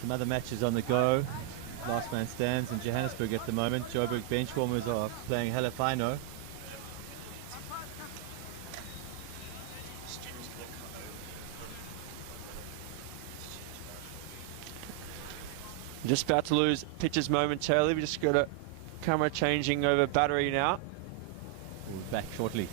Some other matches on the go. Last man stands in Johannesburg at the moment. Joburg benchwarmers are playing Halifino. Just about to lose pitches momentarily. We just got a camera changing over battery now. We'll be back shortly.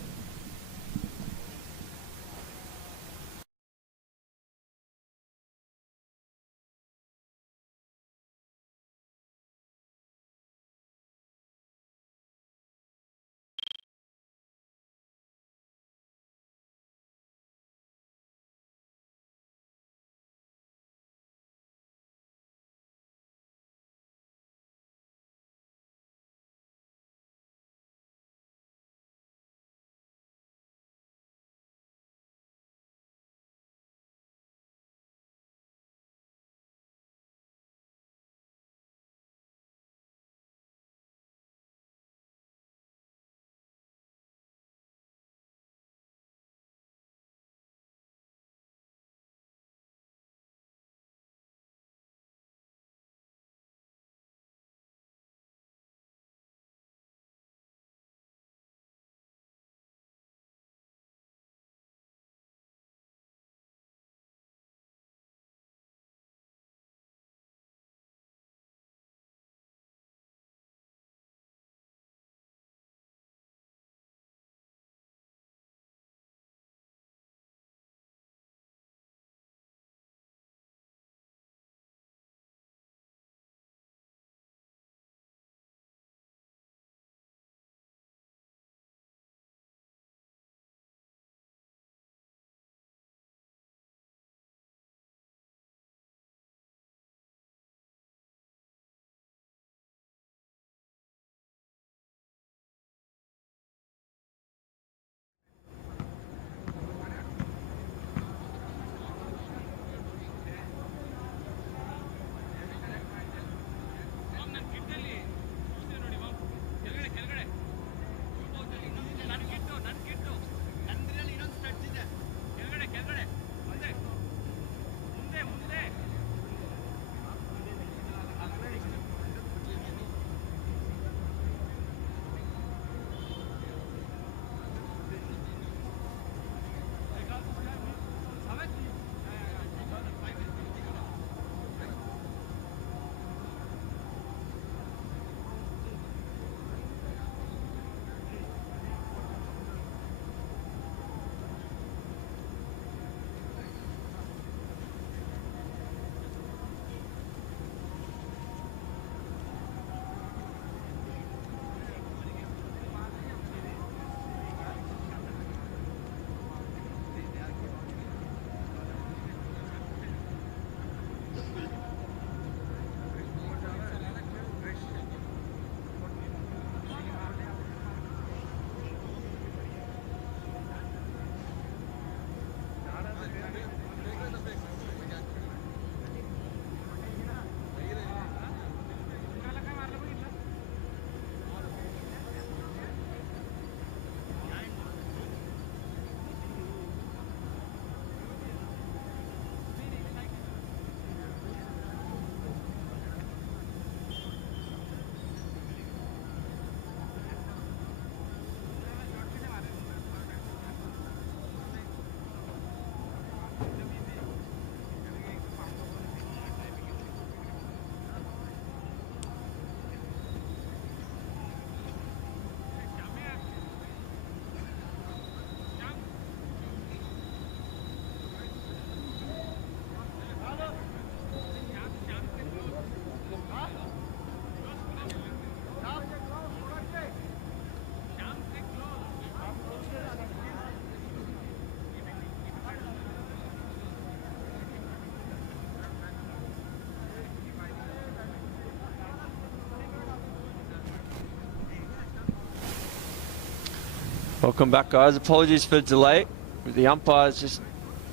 Welcome back, guys. Apologies for the delay. The umpires just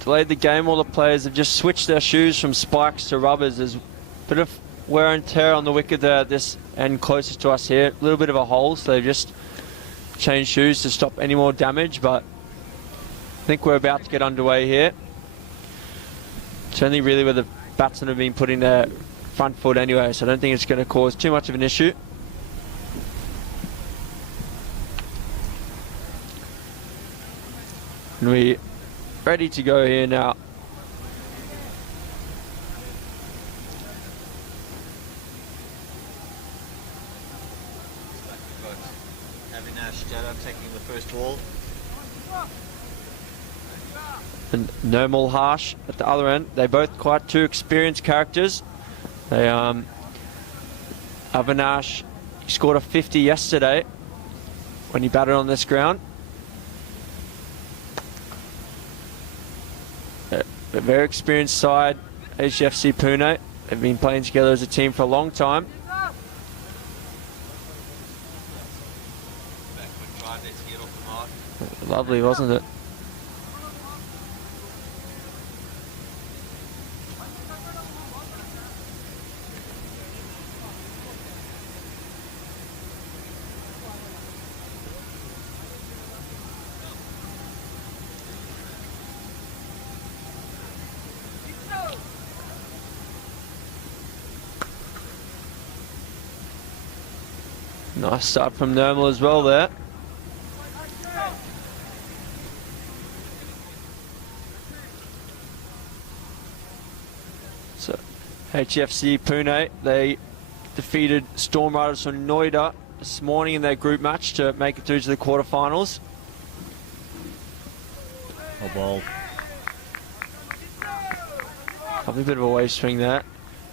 delayed the game. All the players have just switched their shoes from spikes to rubbers. There's a bit of wear and tear on the wicket there at this end closest to us here. A little bit of a hole, so they've just changed shoes to stop any more damage, but I think we're about to get underway here. It's only really where the batsmen have been putting their front foot anyway, so I don't think it's going to cause too much of an issue. And we're ready to go here now. Taking the first ball. And Normal Harsh at the other end. They both quite two experienced characters. They Avinash scored a 50 yesterday when he batted on this ground. A very experienced side, HDFC Pune. They've been playing together as a team for a long time. Lovely, wasn't it? Nice start from Normal as well there. So HDFC Pune, they defeated Storm Riders from Noida this morning in their group match to make it through to the quarterfinals. Oh, ball. Probably a bit of a wave swing there.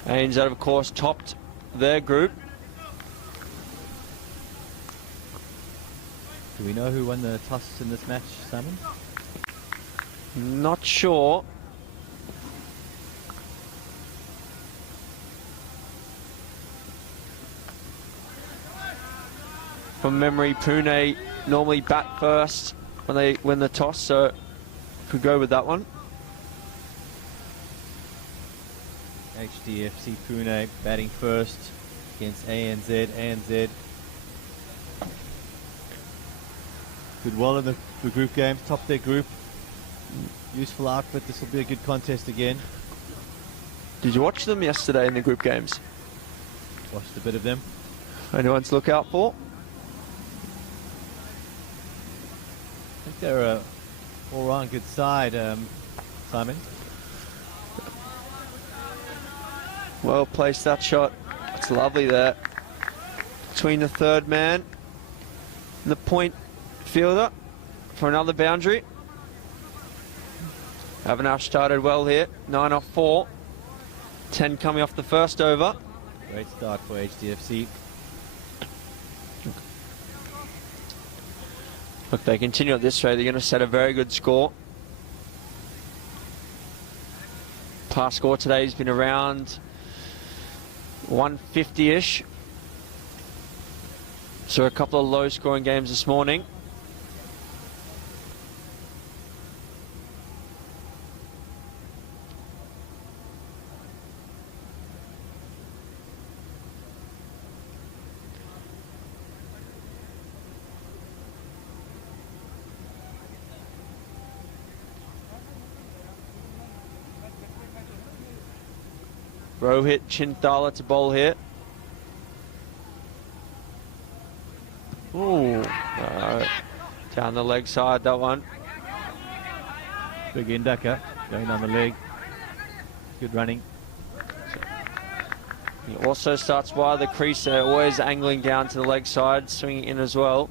ANZ, of course, topped their group. Do we know who won the toss in this match, Simon? Not sure. From memory, Pune normally bat first when they win the toss, so could go with that one. HDFC Pune batting first against ANZ. ANZ did well in the group games, topped their group. Useful outfit. This will be a good contest again. Did you watch them yesterday in the group games? Watched a bit of them. Anyone to look out for? I think they're a all-round good side, Simon. Well placed that shot. It's lovely there. Between the third man and the point fielder for another boundary. Avinash started well here. 9 off 4. 10 coming off the first over. Great start for HDFC. Look, they continue at this rate, they're going to set a very good score. Past score today has been around 150-ish. So a couple of low-scoring games this morning. Rohit Chintala to bowl here. Ooh, no. Down the leg side, that one. Big inducker going down the leg. Good running. He also starts wide the crease there, always angling down to the leg side, swinging in as well.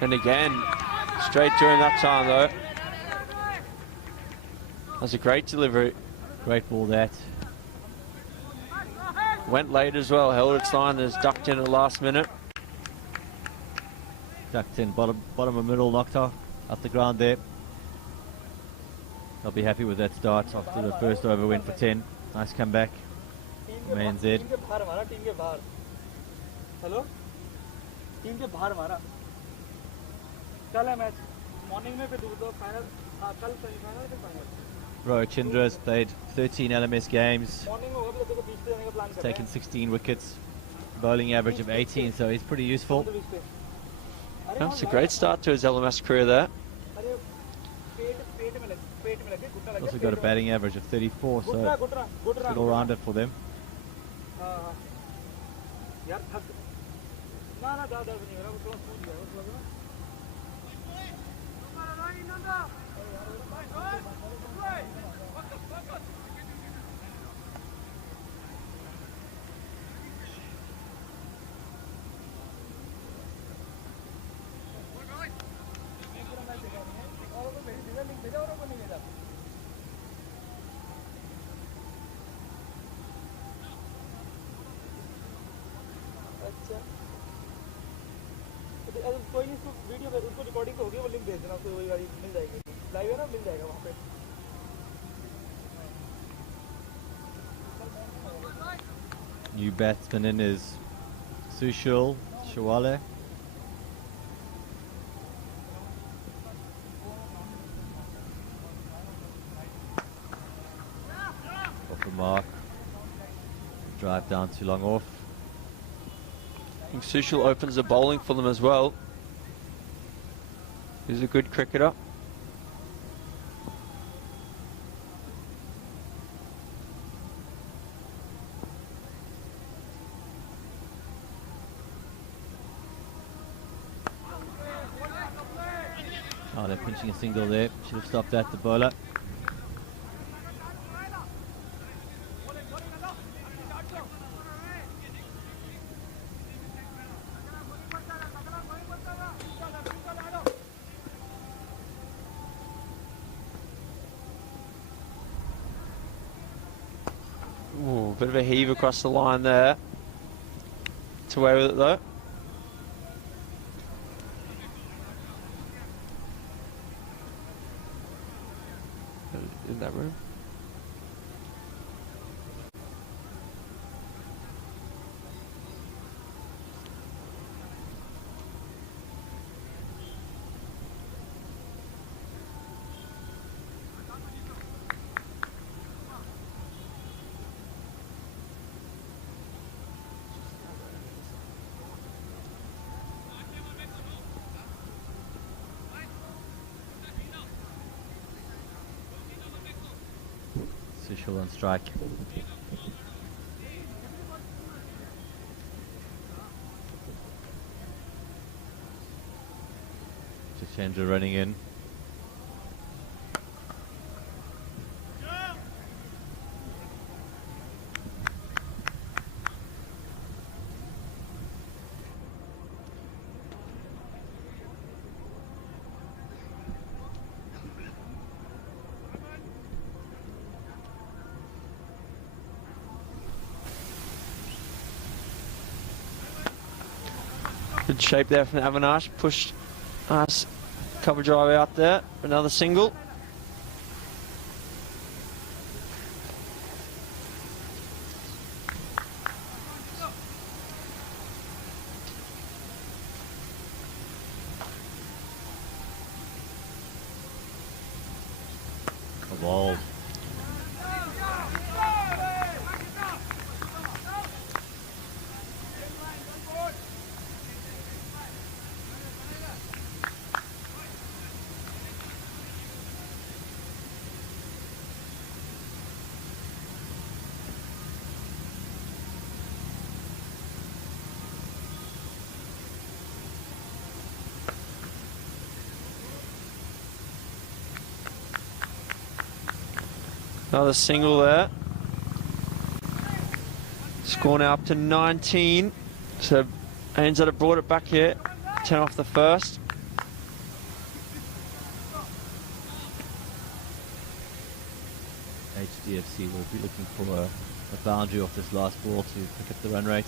And again, straight during that time though. That was a great delivery. Great ball that. Went late as well, held its line, has ducked in at the last minute. Ducked in, bottom of middle, knocked off the ground there. I'll be happy with that start after the first over went for 10. Nice comeback from ANZ. Hello? Team के बाहर मारा कल है match morning में पे दूर दो final कल सेमीफाइनल के final Rohit Chindra has played 13 LMS games. Morning होगा भी तो देखो बीच पे जाने का प्लान He's कर रहा taken 16 wickets, bowling average of 18, so he's pretty useful. है बीच पे That's a great start to his LMS career there. अरे पेट में लगे घुटना लगे Also got a batting average of 34, so it's an all-rounder for them. हाँ यार थक ना ज़्यादा नहीं हो रहा वो थोड़ा सूझ गया वो लगा कोई नहीं उसको वीडियो पे उसको रिकॉर्डिंग तो होगी वो लिंक भेज देना उसको वही वाली मिल जाएगी लाइव है ना मिल जाएगा वहाँ पे New batsman in is Sushil Shawale. Off the mark. Drive down too long off. I think Sushil opens the bowling for them as well. He's a good cricketer. Oh, they're pinching a single there. Should have stopped that, the bowler. Ooh, bit of a heave across the line there. It's away with it though. In that room. Sushil on strike. Jachendra running in. Good shape there from Avinash. Pushed nice cover drive out there. Another single. A ball. Another single there. Score now up to 19. So ANZ have brought it back here. 10 off the first. HDFC will be looking for a boundary off this last ball to pick up the run rate.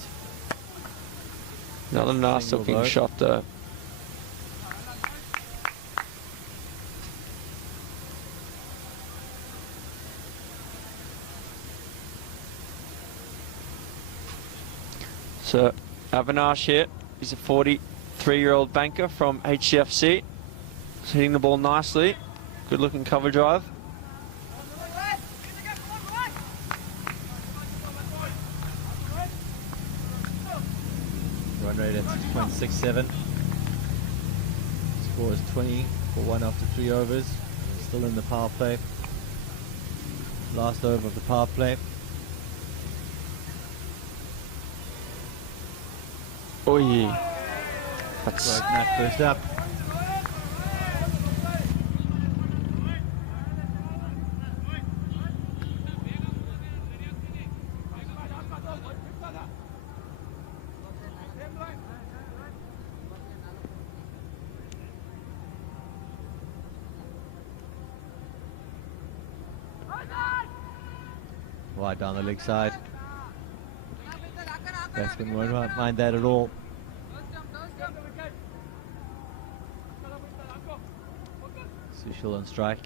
Another nice looking shot there. So Avinash here, he's a 43-year-old banker from HDFC. He's hitting the ball nicely. Good looking cover drive. Run rate at 6.67. Score is 20 for 1 after 3 overs. Still in the power play. Last over of the power play. Oh yeah. That's Right, Matt first up. Wide down the leg side. Batsman won't mind that at all. Sushil on strike.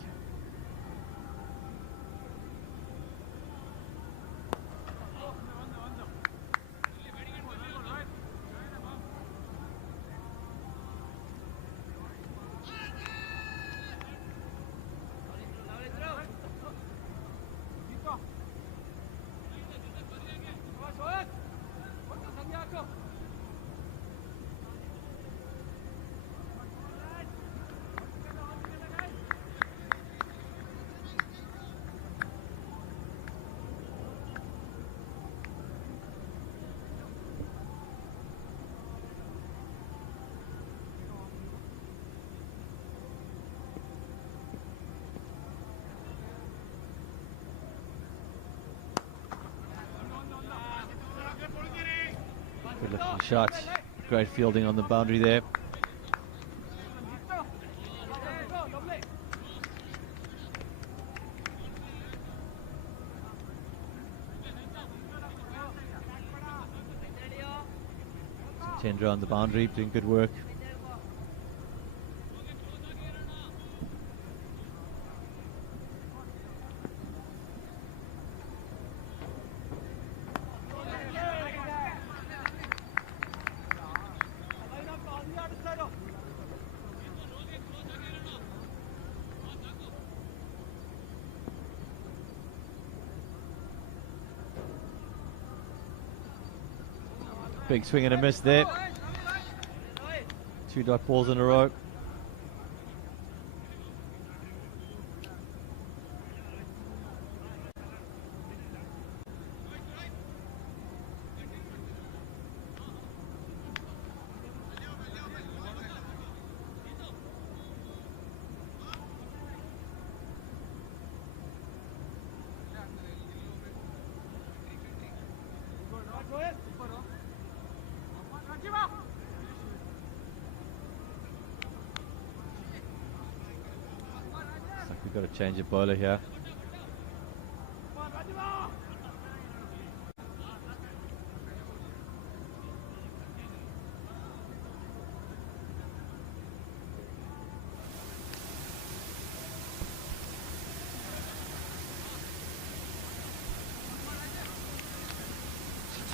Good looking shot. Great fielding on the boundary there. Tendra on the boundary, doing good work. Big swing and a miss there. 2 dot balls in a row. We've got to change a bowler here.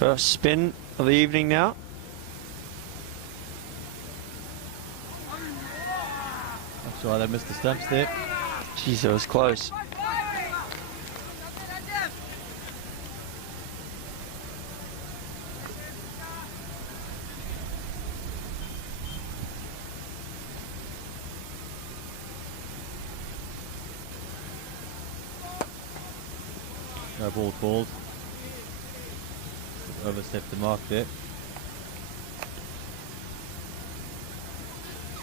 first spin of the evening now. That's right, I missed the stumps there. Jeez, that was close. No ball called. Overstepped the mark there.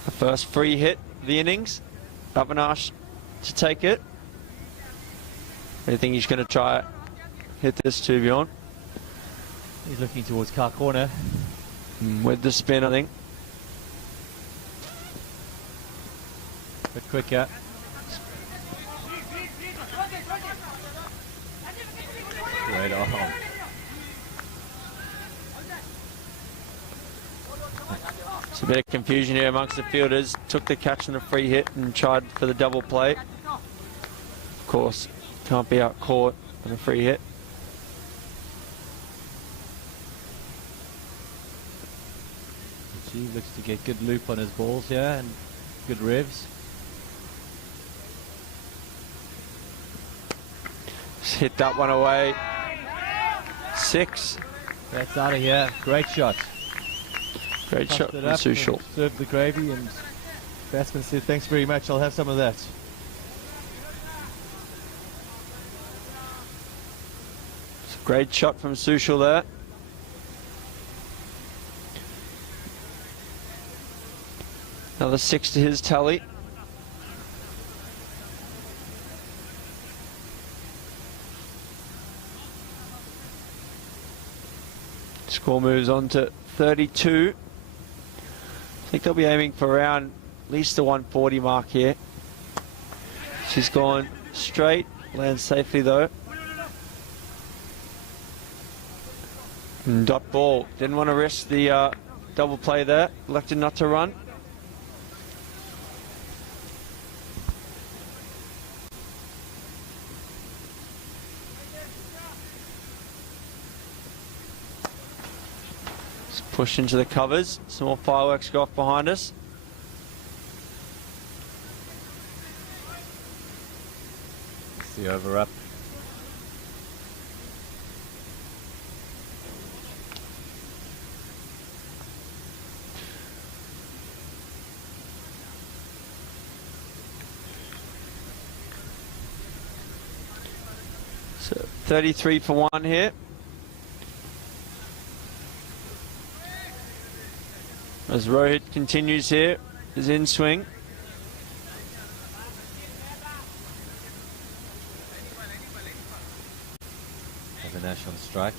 The first free hit of the innings. Avinash to take it. I think he's going to try hit this to Bjorn. He's looking towards car corner. With the spin, I think. A bit quicker. Straight on. It's a bit of confusion here amongst the fielders. Took the catch on a free hit and tried for the double play. Of course, can't be out caught on a free hit. He looks to get good loop on his balls here and good revs. Just hit that one away. 6. That's out of here. Great shot. Great puffed shot it from up Sushil. and served the gravy, and batsman said, thanks very much, I'll have some of that. Great shot from Sushil there. Another 6 to his tally. Score moves on to 32. I think they'll be aiming for around at least the 140 mark here. She's gone straight, lands safely though. And dot ball. Didn't want to risk the double play there. Elected not to run. Just push into the covers. Some more fireworks go off behind us. The over up. So 33 for 1 here. As Rohit continues here, is in swing. Have a national strike.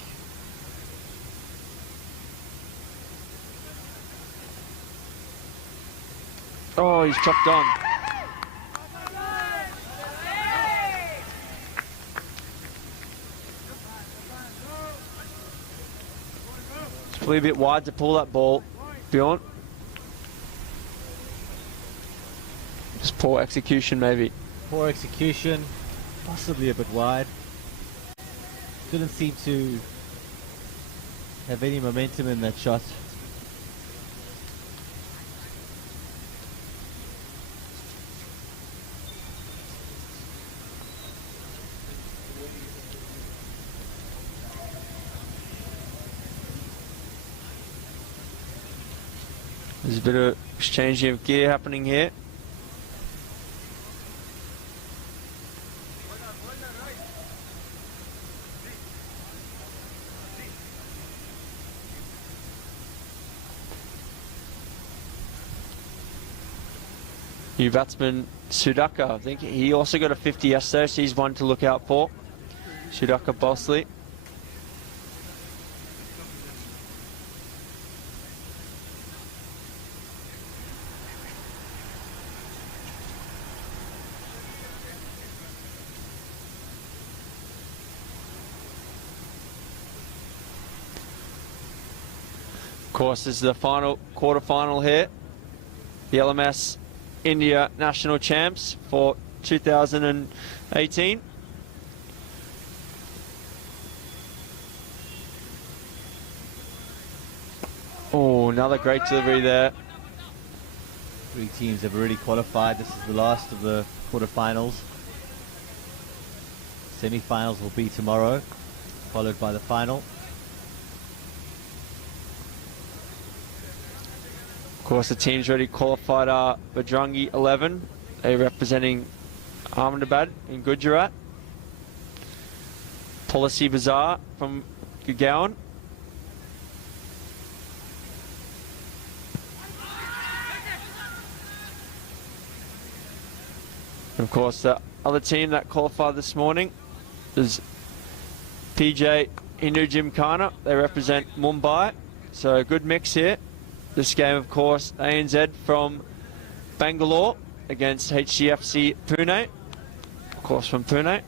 Oh, he's chopped on. It's probably a bit wide to pull that ball, Bjorn. Just poor execution, maybe. Poor execution, possibly a bit wide. Didn't seem to have any momentum in that shot. There's a bit of exchanging of gear happening here. New batsman Sudaka, I think he also got a 50 yesterday, so he's one to look out for. Sudaka Bosley. Of course, this is the final quarter-final here. The LMS India National Champs for 2018. Oh, another great delivery there. 3 teams have already qualified. This is the last of the quarterfinals. Semi-finals will be tomorrow, followed by the final. Of course, the teams already qualified are Bajrangi 11. They're representing Ahmedabad in Gujarat. Policy Bazaar from Gurgaon. And of course, the other team that qualified this morning is PJ Hindu Gymkhana. They represent Mumbai. So a good mix here. This game, of course, ANZ from Bangalore against HDFC Pune. Of course, from Pune.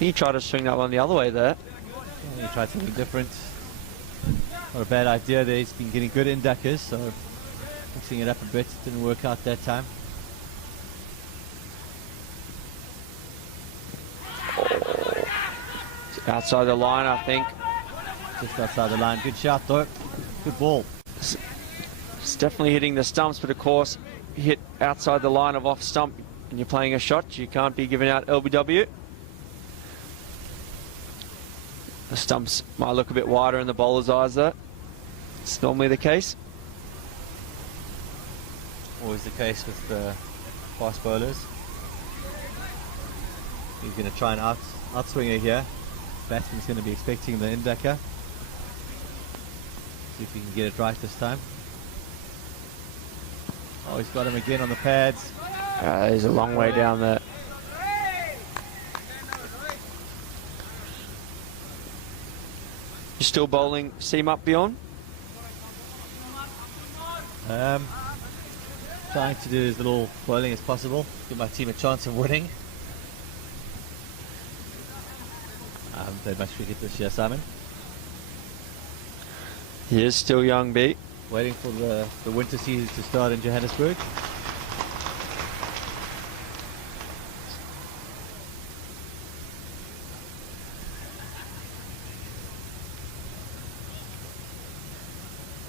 He tried to swing that one the other way there. He tried something different. Not a bad idea there. He's been getting good in duckers, so mixing it up a bit. Didn't work out that time. Outside the line, I think. Just outside the line. Good shot, though. Good ball. It's definitely hitting the stumps, but of course, hit outside the line of off stump and you're playing a shot. You can't be giving out LBW. The stumps might look a bit wider in the bowler's eyes though. It's normally the case. Always the case with the fast bowlers. He's going to try and outswing her here. Batsman's going to be expecting the inducker. See if he can get it right this time. Oh, he's got him again on the pads. He's a long way down there. You still bowling seam up beyond? Trying to do as little bowling as possible. Give my team a chance of winning. I haven't played much cricket this year, Simon. He is still young, B. Waiting for the winter season to start in Johannesburg.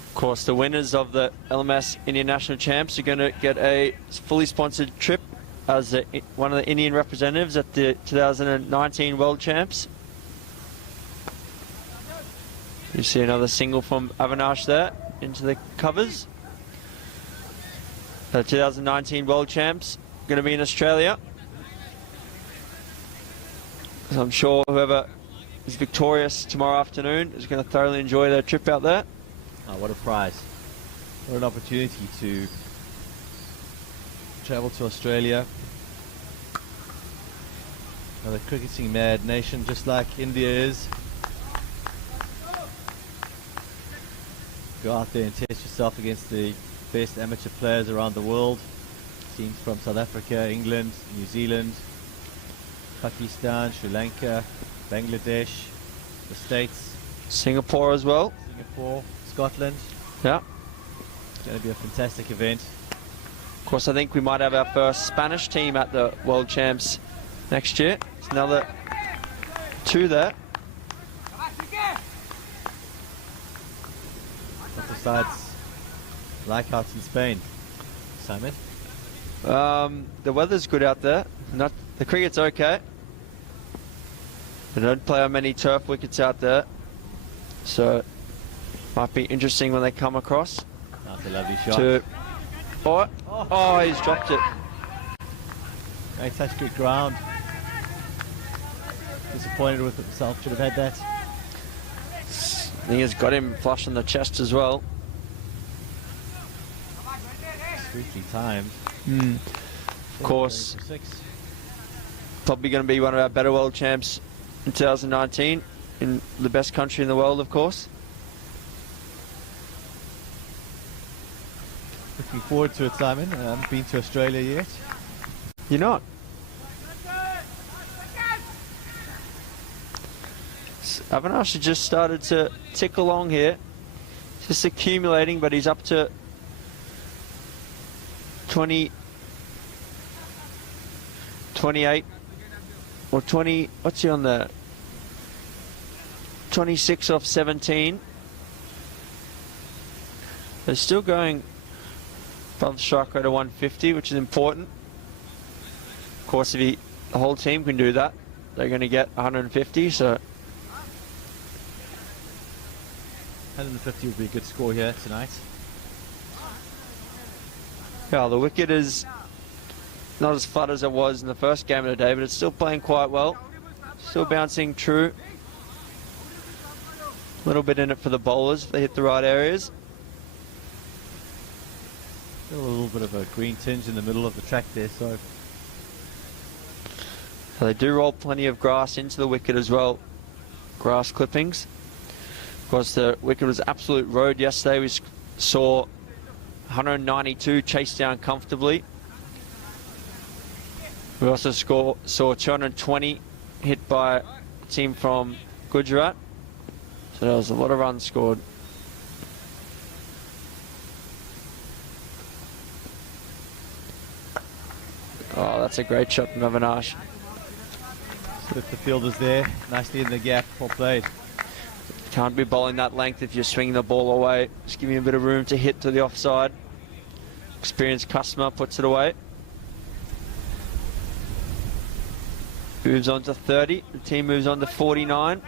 Of course, the winners of the LMS Indian National Champs are going to get a fully sponsored trip as one of the Indian representatives at the 2019 World Champs. You see another single from Avinash there into the covers. The 2019 World Champs going to be in Australia. So I'm sure whoever is victorious tomorrow afternoon is going to thoroughly enjoy their trip out there. Oh, what a prize. What an opportunity to travel to Australia. Another cricketing mad nation just like India is. Go out there and test yourself against the best amateur players around the world. Teams from South Africa, England, New Zealand, Pakistan, Sri Lanka, Bangladesh, the States. Singapore as well. Singapore, Scotland. Yeah. It's going to be a fantastic event. Of course, I think we might have our first Spanish team at the World Champs next year. It's another 2 there. What besides like out in Spain, Simon? The weather's good out there. The cricket's okay. They don't play on many turf wickets out there, so might be interesting when they come across. That's a lovely shot. Oh, he's dropped it. Great touch, good ground. Disappointed with himself, should have had that. I think it's got him flush on the chest as well. Sweetly timed. Of course, probably going to be one of our better world champs in 2019 in the best country in the world, of course. Looking forward to it, Simon. I haven't been to Australia yet. You're not? Avinash has just started to tick along here. Just accumulating, but he's up to 28 or 20, what's he on there? 26 off 17. They're still going above the strike rate of 150, which is important. Of course, if the whole team can do that, they're going to get 150, so 150 would be a good score here tonight. yeah, the wicket is not as flat as it was in the first game of the day, but it's still playing quite well. Still bouncing true. A little bit in it for the bowlers if they hit the right areas. Still a little bit of a green tinge in the middle of the track there, so They do roll plenty of grass into the wicket as well. Grass clippings. Of course, the wicket was absolute road yesterday. We saw 192 chased down comfortably. We also saw 220 hit by a team from Gujarat. So there was a lot of runs scored. Oh, that's a great shot from Avinash. Slip the fielders there, nicely in the gap, well played. Can't be bowling that length if you're swinging the ball away. Just giving a bit of room to hit to the offside. Experienced customer puts it away. Moves on to 30. The team moves on to 49.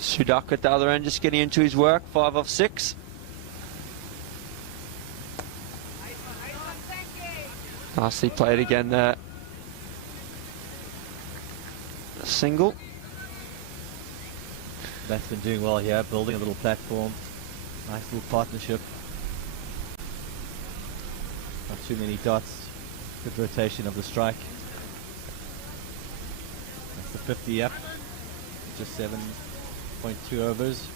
Sudak at the other end, just getting into his work. 5 off 6. Nicely played again there. Single. That's been doing well here, building a little platform. Nice little partnership. Not too many dots. Good rotation of the strike. That's the 50 up. Just 7.2 overs.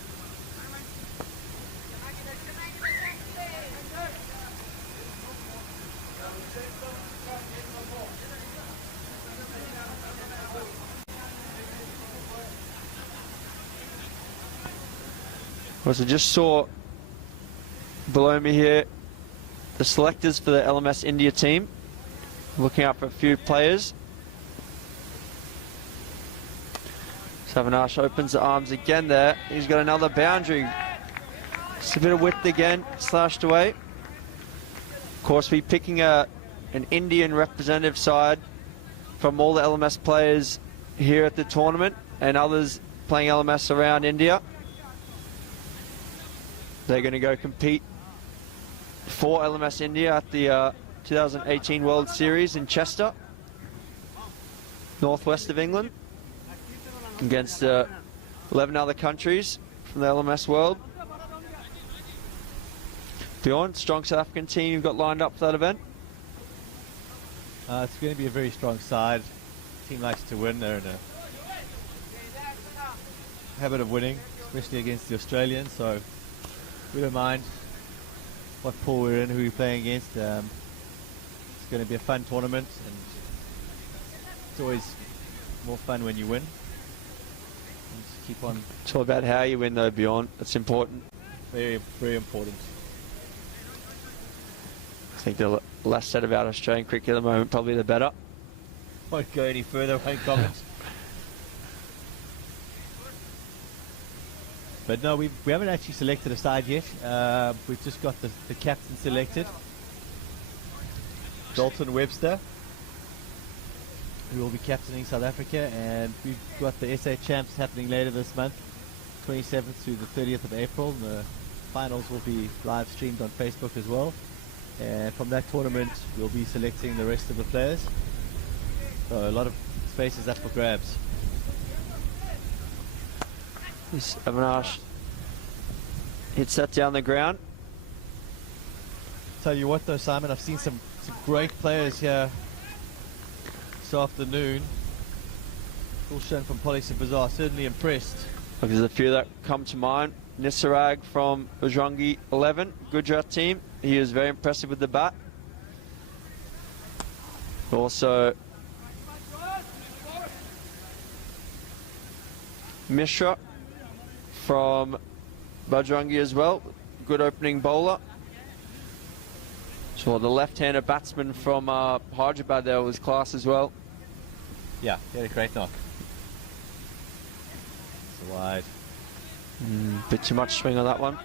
I just saw below me here the selectors for the LMS India team. Looking up for a few players. Savanash opens the arms again there. He's got another boundary. Just a bit of width again, slashed away. Of course, we're picking an Indian representative side from all the LMS players here at the tournament and others playing LMS around India. They're going to go compete for LMS India at the 2018 World Series in Chester, northwest of England, against 11 other countries from the LMS world. Bjorn, strong South African team you've got lined up for that event? It's going to be a very strong side. Team likes to win. They're in a habit of winning, especially against the Australians, so we don't mind what pool we're in, who we're playing against. It's going to be a fun tournament, and it's always more fun when you win. And just keep on. It's all about how you win though, Bjorn. It's important. Very, very important. I think the less said about Australian cricket at the moment, probably the better. Won't go any further, won't comment. But no, we haven't actually selected a side yet. We've just got the captain selected. Dalton Webster, who will be captaining South Africa, and we've got the SA Champs happening later this month, 27th to the 30th of April. And the finals will be live streamed on Facebook as well. And from that tournament, we'll be selecting the rest of the players. So a lot of spaces up for grabs. This Avinash hits that down the ground. Tell you what though, Simon, I've seen some great players here this afternoon. All shown from Police and Bazaar, certainly impressed. Look, there's a few that come to mind. Nisarag from Bajrangi 11, Gujarat team. He was very impressive with the bat. Also, Mishra from Bajrangi as well. Good opening bowler. So the left-hander batsman from Hyderabad there was class as well. Yeah, he had a great knock. It's wide. Bit too much swing on that one.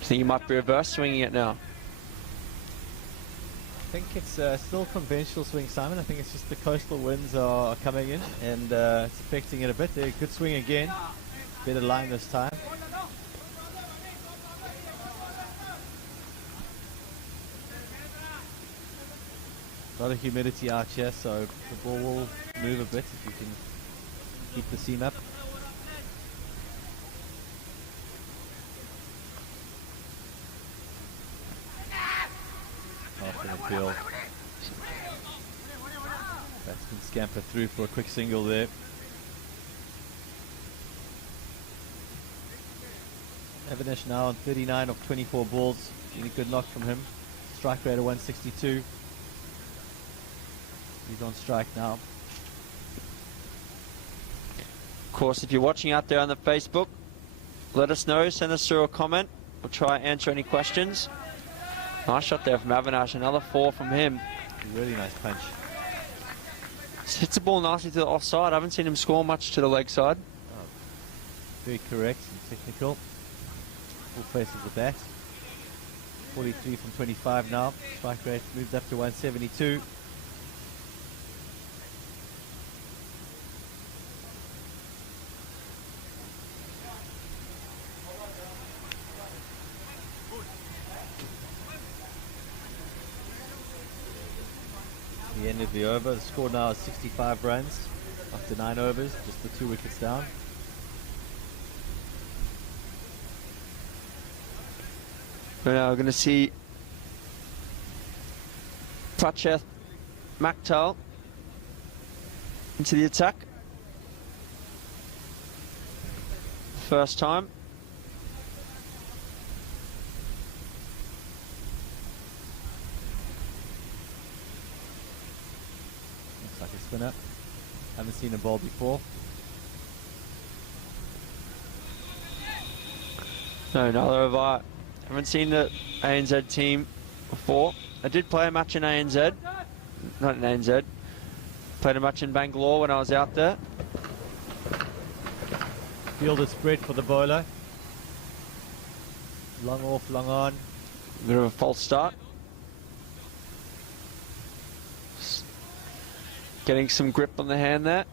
I think you might be reverse swinging it now. I think it's still conventional swing, Simon. I think it's just the coastal winds are coming in and it's affecting it a bit. There, good swing again. Better line this time. A lot of humidity out here, so the ball will move a bit if you can keep the seam up. Off in the field. Batsman scamper through for a quick single there. Avinash now on 39 of 24 balls. Really good knock from him. Strike rate of 162. He's on strike now. Of course, if you're watching out there on the Facebook, let us know, send us through a comment. We'll try and answer any questions. Nice shot there from Avinash, another 4 from him. Really nice punch. Hits the ball nicely to the offside. I haven't seen him score much to the leg side. Oh, very correct and technical. Full face of the bat. 43 from 25 now. Strike rate moved up to 172. The end of the over. The score now is 65 runs after 9 overs, just the 2 wickets down. We're now going to see Pracheth Maktal into the attack. First time. Looks like a spinner. Haven't seen a ball before. No, neither have I. Haven't seen the ANZ team before. I did play a match in ANZ. Not in ANZ. Played a match in Bangalore when I was out there. Fielded spread for the bowler. Long off, long on. Bit of a false start. Getting some grip on the hand there.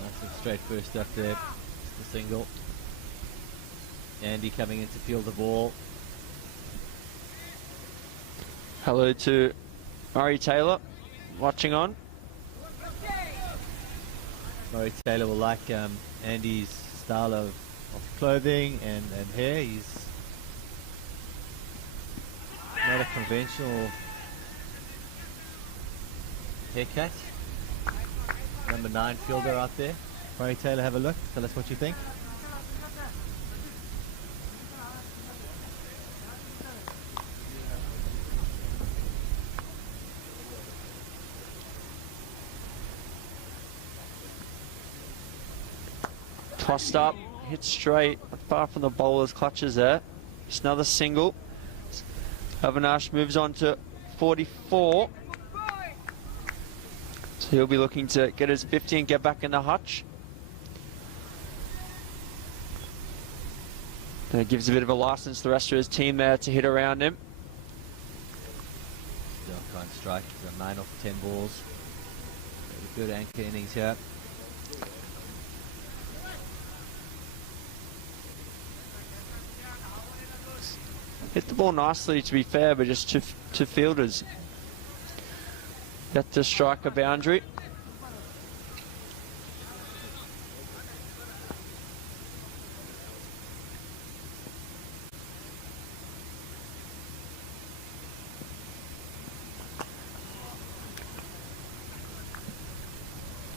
Nice and straight first up there. Just a single. Andy coming in to field the ball. Hello to Murray Taylor watching on. Murray Taylor will like Andy's style of clothing and hair. He's not a conventional haircut. Number 9 fielder out there. Murray Taylor, have a look. Tell us what you think. Tossed up, hit straight, far from the bowler's clutches there. Just another single. Avinash moves on to 44. So he'll be looking to get his 50 and get back in the hutch. And it gives a bit of a license to the rest of his team there to hit around him. Still trying to strike. He's got 9 off 10 balls. Very good anchor innings here. Hit the ball nicely, to be fair, but just two fielders. Got to strike a boundary.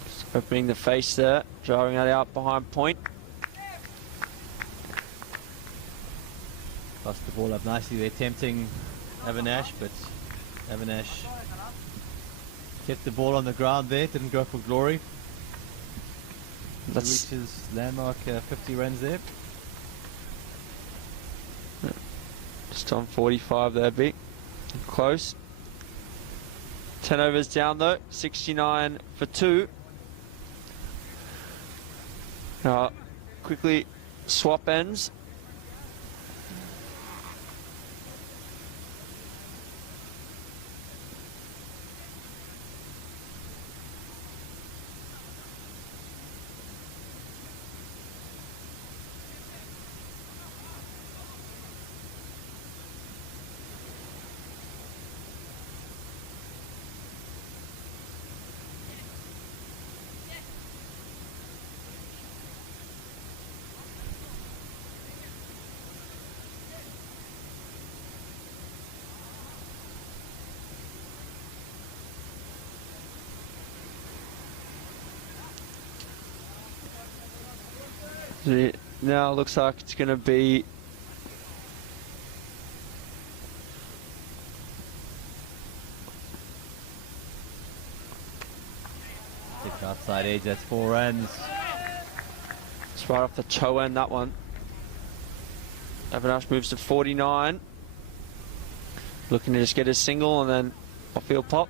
Just opening the face there, driving that out behind point. Passed the ball up nicely there, tempting Avinash, but Avinash kept the ball on the ground there, didn't go for glory. That's reaches landmark 50 runs there. just on 45 there, big. Close. 10 overs down though, 69 for 2. Now, quickly swap ends. Now it looks like it's going to be Kick outside edge, that's 4 runs. it's right off the toe end, that one. Avinash moves to 49. Looking to just get a single and then off-field pop.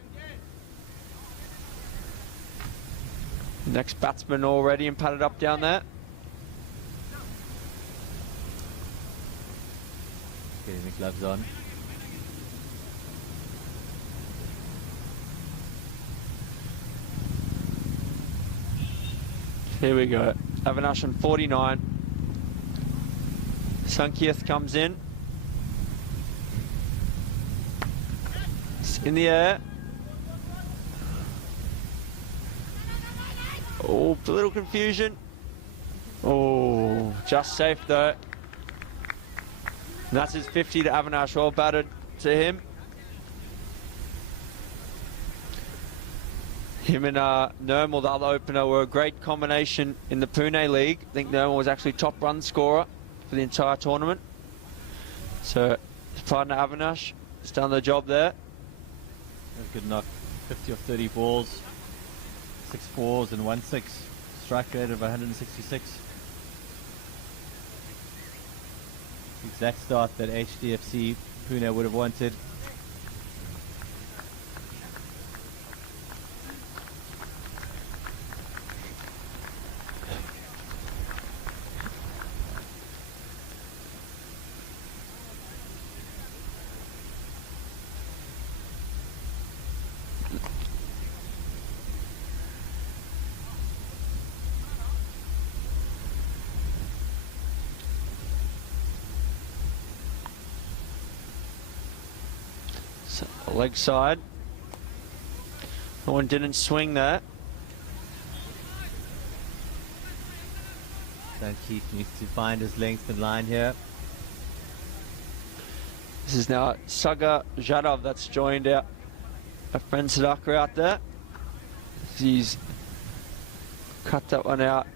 Next batsman already and padded up down there. Getting the gloves on. Here we go. Avinash on 49. Sankeeth comes in. It's in the air. Oh, a little confusion. Oh, just safe though. And that's his 50 to Avinash, all batted to him. Him and Nirmal, the other opener, were a great combination in the PUNE League. I think Nirmal was actually top run scorer for the entire tournament. So his partner Avinash has done the job there. Good knock. 50 of 30 balls. 6 fours and 1 6. Strike rate of 166. Exact start that HDFC Pune would have wanted. Leg side. No one didn't swing that. Sankeeth needs to find his length and line here. This is now Sagar Jadhav that's joined out a friend Sadaka out there. He's cut that one out.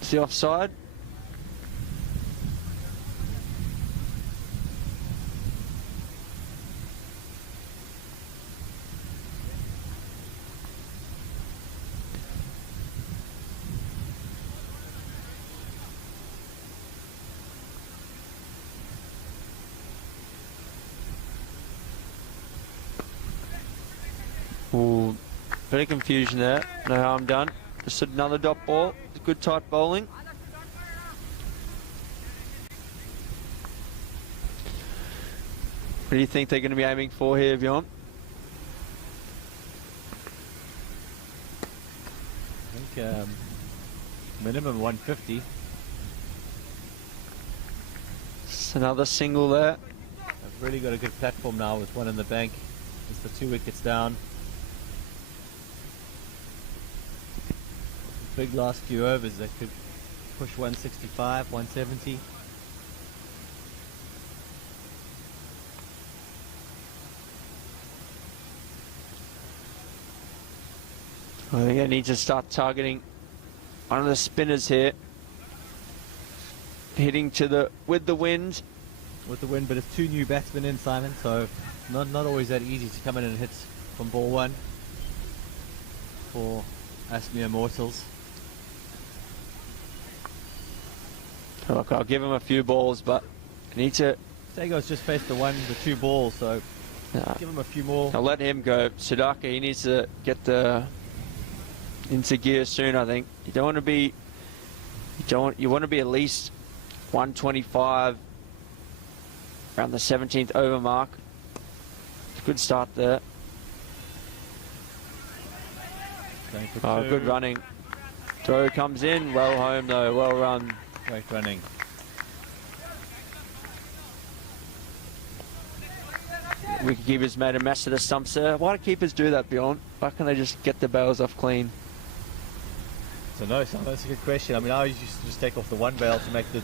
It's the offside. Ooh, bit of confusion there. No harm done. Just another dot ball. Good tight bowling. What do you think they're going to be aiming for here, Bjorn? I think minimum 150. Just another single there. I've really got a good platform now with one in the bank. Just the 2 wickets down. Big last few overs that could push 165, 170. I think I need to start targeting one of the spinners here. Hitting to the with the wind. With the wind, but it's 2 new batsmen in, Simon, so not always that easy to come in and hit from ball 1 for us mere mortals. Look, I'll give him a few balls, but I need to... Sago's just faced the 2 balls, so give him a few more. I'll let him go. Sudaka, he needs to get into gear soon, I think. You don't want to be... You want to be at least 125 around the 17th over mark. Good start there. Going for 2. Oh, good running. Throw comes in. Well home though. Well run. Great running. Wicketkeeper's made a mess of the stumps there. Why do keepers do that, Bjorn? Why can't they just get the bails off clean? So no, Simon, that's a good question. I mean, I used to just take off the 1 bail to make the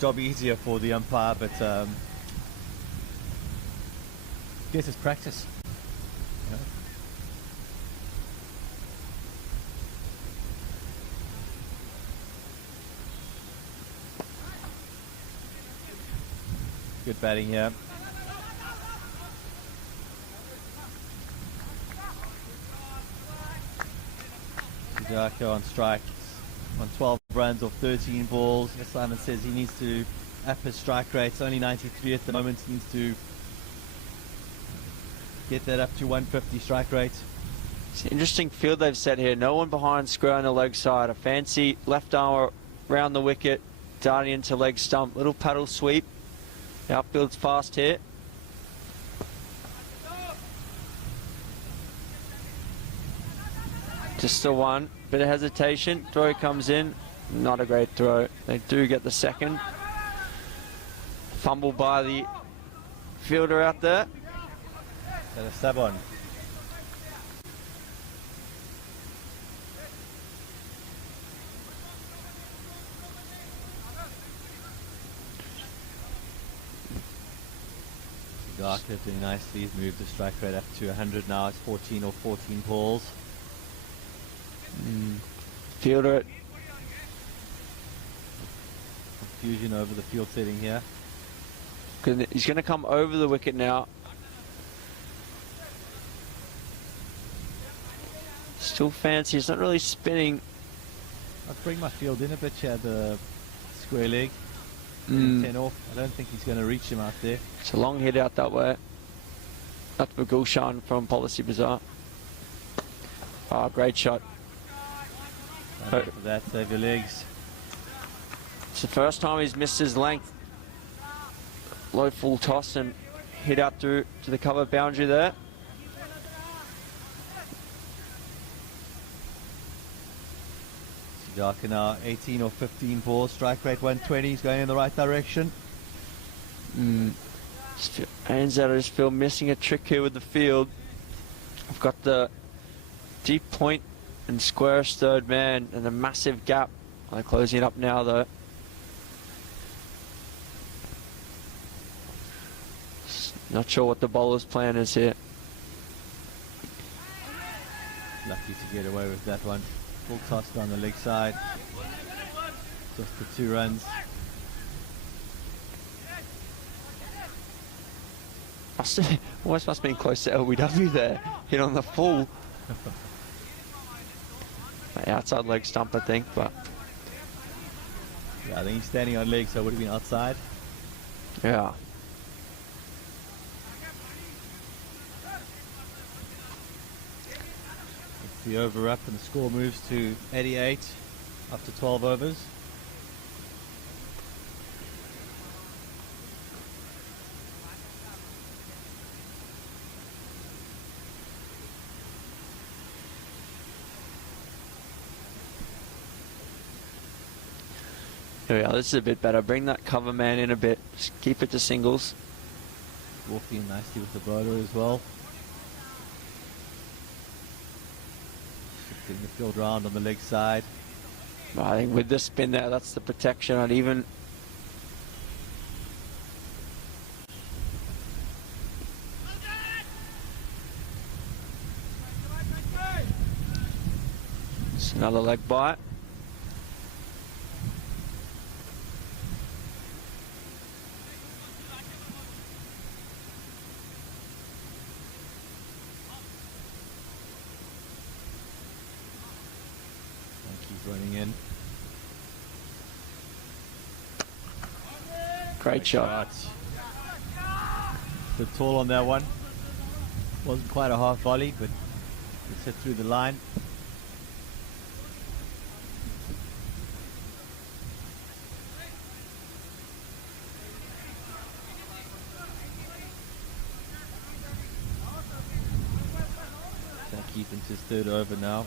job easier for the umpire, but I guess it's practice. You know? Good batting here. Sudaka on strike on 12 runs off 13 balls. As Simon says, he needs to up his strike rate. It's only 93 at the moment. He needs to get that up to 150 strike rate. It's an interesting field they've set here. No one behind square on the leg side. A fancy left arm around the wicket, darting into leg stump. Little paddle sweep. The outfield's fast here. Just the one. Bit of hesitation. Throw comes in. Not a great throw. They do get the second. Fumble by the fielder out there. And a sub on. Darker doing nicely. He's moved the strike rate up to 100 now. It's 14 or 14 balls. Fielder it. Confusion over the field setting here. He's going to come over the wicket now. Still fancy. It's not really spinning. I'll bring my field in a bit here, the square leg. 10 off. I don't think he's going to reach him out there. It's a long hit out that way. That's Gulshan from Policy Bazaar. Oh, great shot. For that, save your legs. It's the first time he's missed his length. Low full toss and hit out to the cover boundary there. Siddhartha now 18 or 15 balls, strike rate 120, he's going in the right direction. ANZ, I just feel missing a trick here with the field. I've got the deep point and squarish third man and a massive gap. They're closing it up now though. Not sure what the bowler's plan is here. Lucky to get away with that one. Full toss down the leg side. Just the 2 runs. Almost must have been close to LBW there. Hit on the full. Outside leg stump, I think, but... Yeah, I think he's standing on legs, so it would have been outside. Yeah. It's the over up and the score moves to 88 after 12 overs. Here we are, this is a bit better. Bring that cover man in a bit. Just keep it to singles. Walking nicely with the bowler as well. Shifting the field round on the leg side. I think with this spin there, that's the protection. I'd even... It's another leg bite. Running in. Great shot. Stood tall on that one. Wasn't quite a half volley, but it's hit through the line. Keith into his 3rd over now.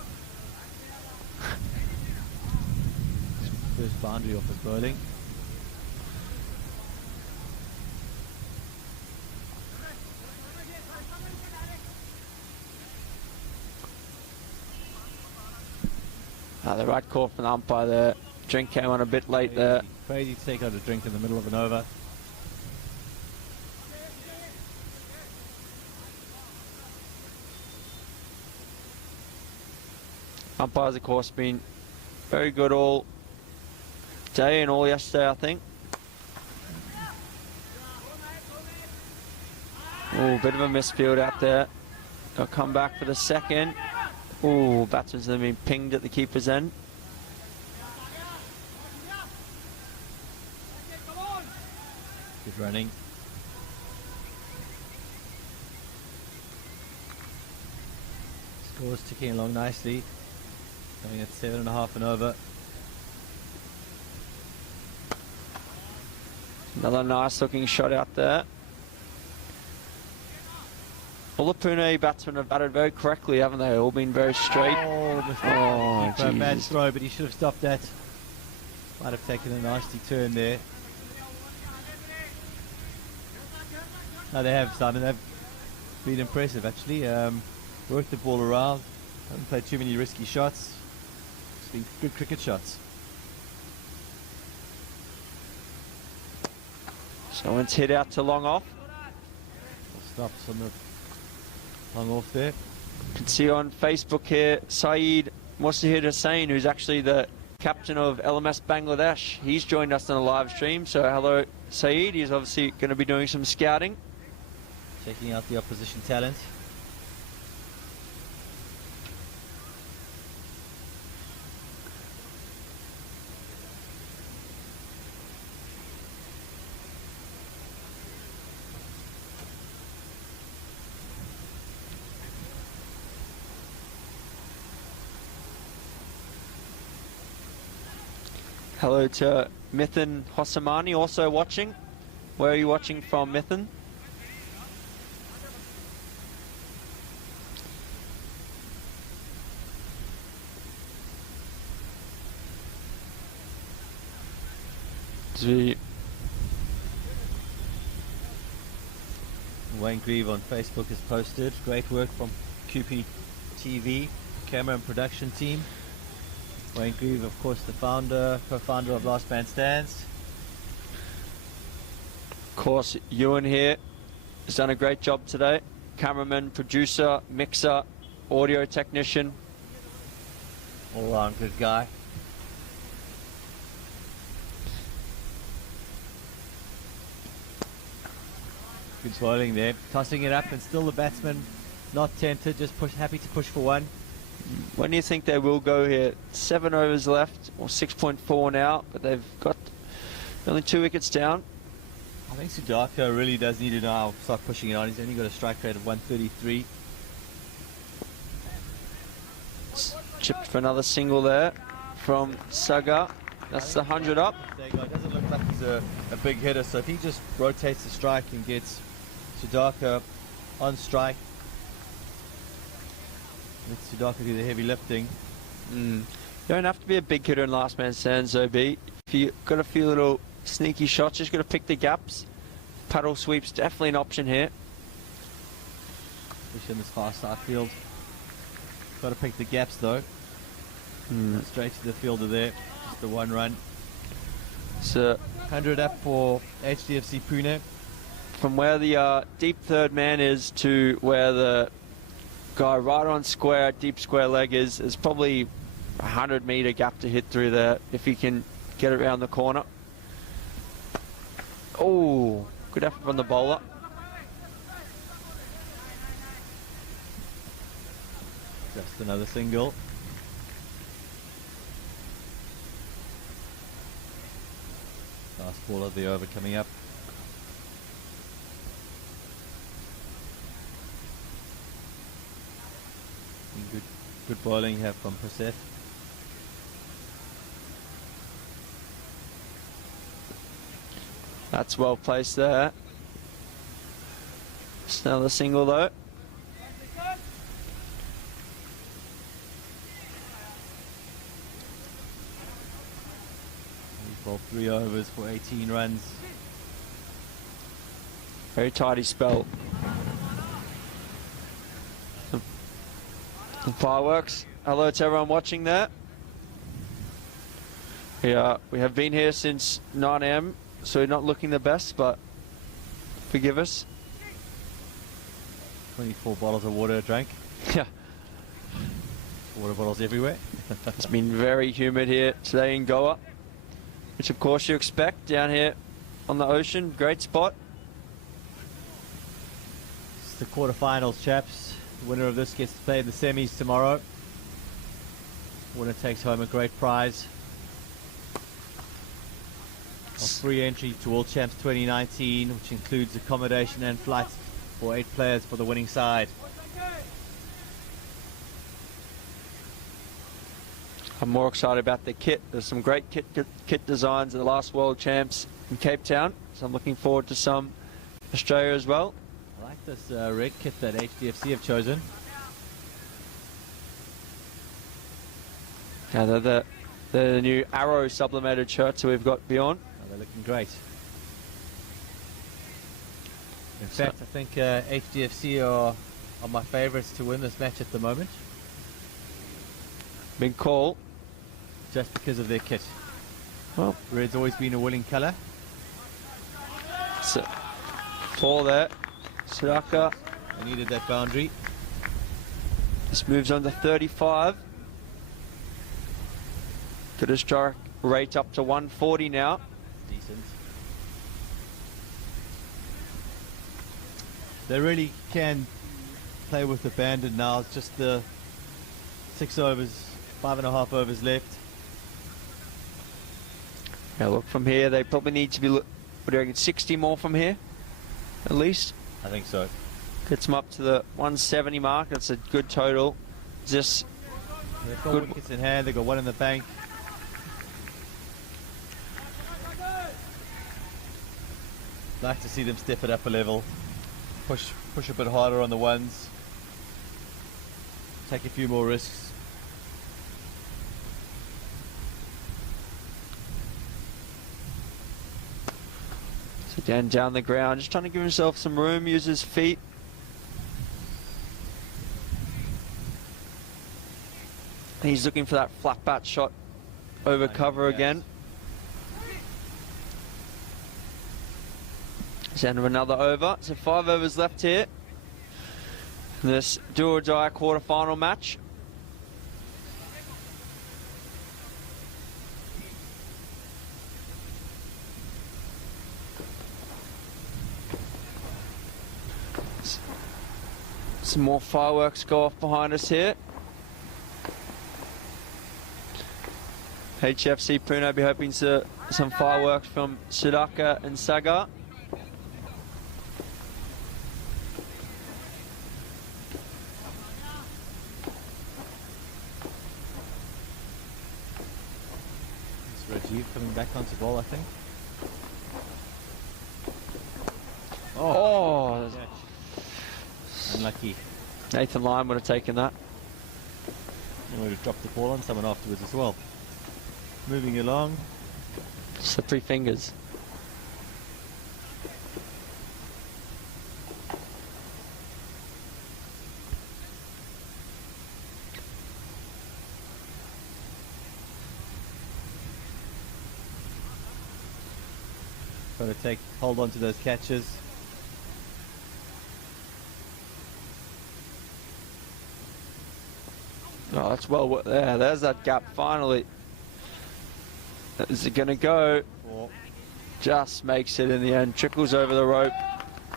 First boundary off his bowling. The right call from the umpire there. Drink came on a bit late there. Crazy to take out a drink in the middle of an over. Umpires, of course, been very good all day and all yesterday, I think. Oh, bit of a misfield out there. They'll come back for the second. Oh, batsman's have been pinged at the keeper's end. Good running. Score's ticking along nicely. Going at 7.5 and over. Another nice looking shot out there. All the PUNE batsmen have batted very correctly, haven't they? All been very straight. Oh, Oh, bad Jesus. throw, but he should have stopped that. Might have taken a nasty turn there. No, they have, Simon. They've been impressive, actually. Worked the ball around. Haven't played too many risky shots. It's been good cricket shots. Someone's hit out to long off. Stops on the long off there. You can see on Facebook here, Saeed Mustahid Hussain, who's actually the captain of LMS Bangladesh. He's joined us on the live stream. So hello, Saeed. He's obviously going to be doing some scouting. Checking out the opposition talent. Hello to Mithan Hossamani, also watching. Where are you watching from, Mithan? Wayne Grieve on Facebook has posted. Great work from QP TV, camera and production team. Wayne Grieve, of course, the co-founder of Last Man Stands. Of course, Ewan here has done a great job today. Cameraman, producer, mixer, audio technician. All round good guy. Good bowling there. Tossing it up and still the batsman not tempted, just happy to push for one. When do you think they will go here? 7 overs left, or 6.4 now, but they've got only 2 wickets down. I think Sudhakar really does need to now start pushing it on. He's only got a strike rate of 133. Chipped for another single there from Sagar. That's the 100 up. There you go. It doesn't look like he's a big hitter, so if he just rotates the strike and gets Sudhakar on strike, let Sudhakar do the heavy lifting. You don't have to be a big hitter in Last Man Stands, though, B. If you've got a few little sneaky shots, just got to pick the gaps. Paddle sweep's definitely an option here. Especially in this fast outfield. Got to pick the gaps, though. Straight to the fielder there. Just the one run. So 100 up for HDFC Pune. from where the deep third man is to where the guy right on square, deep square leg is probably a 100-meter gap to hit through there if he can get around the corner. Oh, good effort from the bowler. Just another single. Last ball of the over coming up. Good bowling here from Persef. That's well placed there. Just another single though. He's bowled 3 overs for 18 runs. Very tidy spell. Some fireworks. Hello to everyone watching there. We have been here since 9 AM, so we're not looking the best, but forgive us. 24 bottles of water drank. Yeah. Water bottles everywhere. It's been very humid here today in Goa, which of course you expect down here on the ocean. Great spot. It's the quarterfinals, chaps. The winner of this gets to play in the semis tomorrow. Winner takes home a great prize of free entry to World Champs 2019, which includes accommodation and flights for 8 players for the winning side. I'm more excited about the kit. There's some great kit designs in the last World Champs in Cape Town, so I'm looking forward to some Australia as well. I like this red kit that HDFC have chosen. Yeah, they're the new Arrow sublimated shirts that we've got beyond. Oh, they're looking great. In fact, I think HDFC are my favourites to win this match at the moment. Big call. Just because of their kit. Well, red's always been a winning colour. So, four there. Sudaka. I needed that boundary. This moves on to 35. Could have strike rate up to 140 now. Decent. They really can play with the banded now. It's just the 6 overs, 5.5 overs left. Yeah, look, from here, they probably need to be, what do you reckon, 60 more from here, at least? I think so. Gets them up to the 170 mark. That's a good total. Just They've got wickets in hand. They've got one in the bank. Like to see them step it up a level. Push a bit harder on the ones. Take a few more risks. so down the ground, just trying to give himself some room, use his feet. He's looking for that flat bat shot over cover again. It's the end of another over. So 5 overs left here. This do or die quarter-final match. Some more fireworks go off behind us here. HFC PUNE be hoping to some fireworks from Sudaka and Saga. It's Rajiv coming back onto ball, I think. Oh, Unlucky. Nathan Lyon would have taken that. And would have dropped the ball on someone afterwards as well. Moving along. Slippery fingers. Got to hold on to those catches. Oh, that's well there. There's that gap finally. Is it going to go? Just makes it in the end. Trickles over the rope.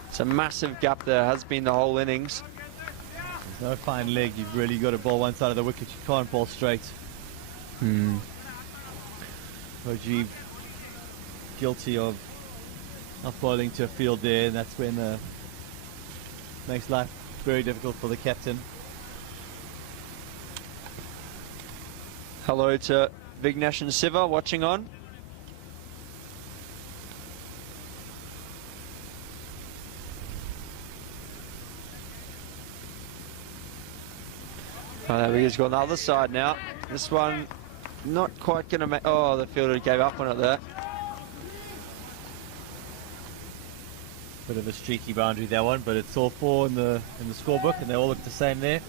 It's a massive gap there. Has been the whole innings. There's no fine leg. You've really got to bowl one side of the wicket. You can't bowl straight. Rajiv guilty of not bowling to a field there, and that's when makes life very difficult for the captain. Hello to Vignesh and Siva watching on. Oh, there he is, got on the other side now. This one not quite going to make... Oh, the fielder gave up on it there. Bit of a streaky boundary, that one, but it's all 4 in the scorebook, and they all look the same there.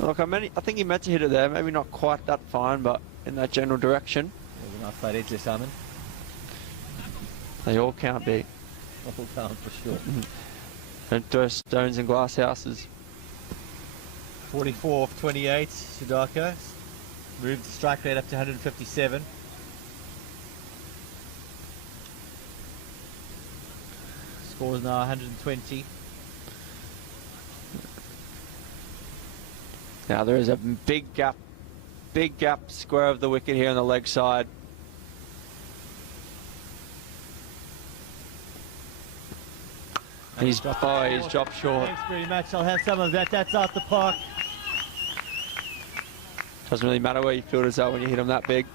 Look, I think he meant to hit it there. Maybe not quite that fine, but in that general direction. There's an outside edge there, Simon. They all count, B. All count for sure. Don't throw stones in glass houses. 44 off 28, Sudaka. Moved the strike rate up to 157. Score is now 120. Now there is a big gap square of the wicket here on the leg side. He's dropped short. Thanks very much. I'll have some of that. That's out the park. Doesn't really matter where your fielders are when you hit them that big.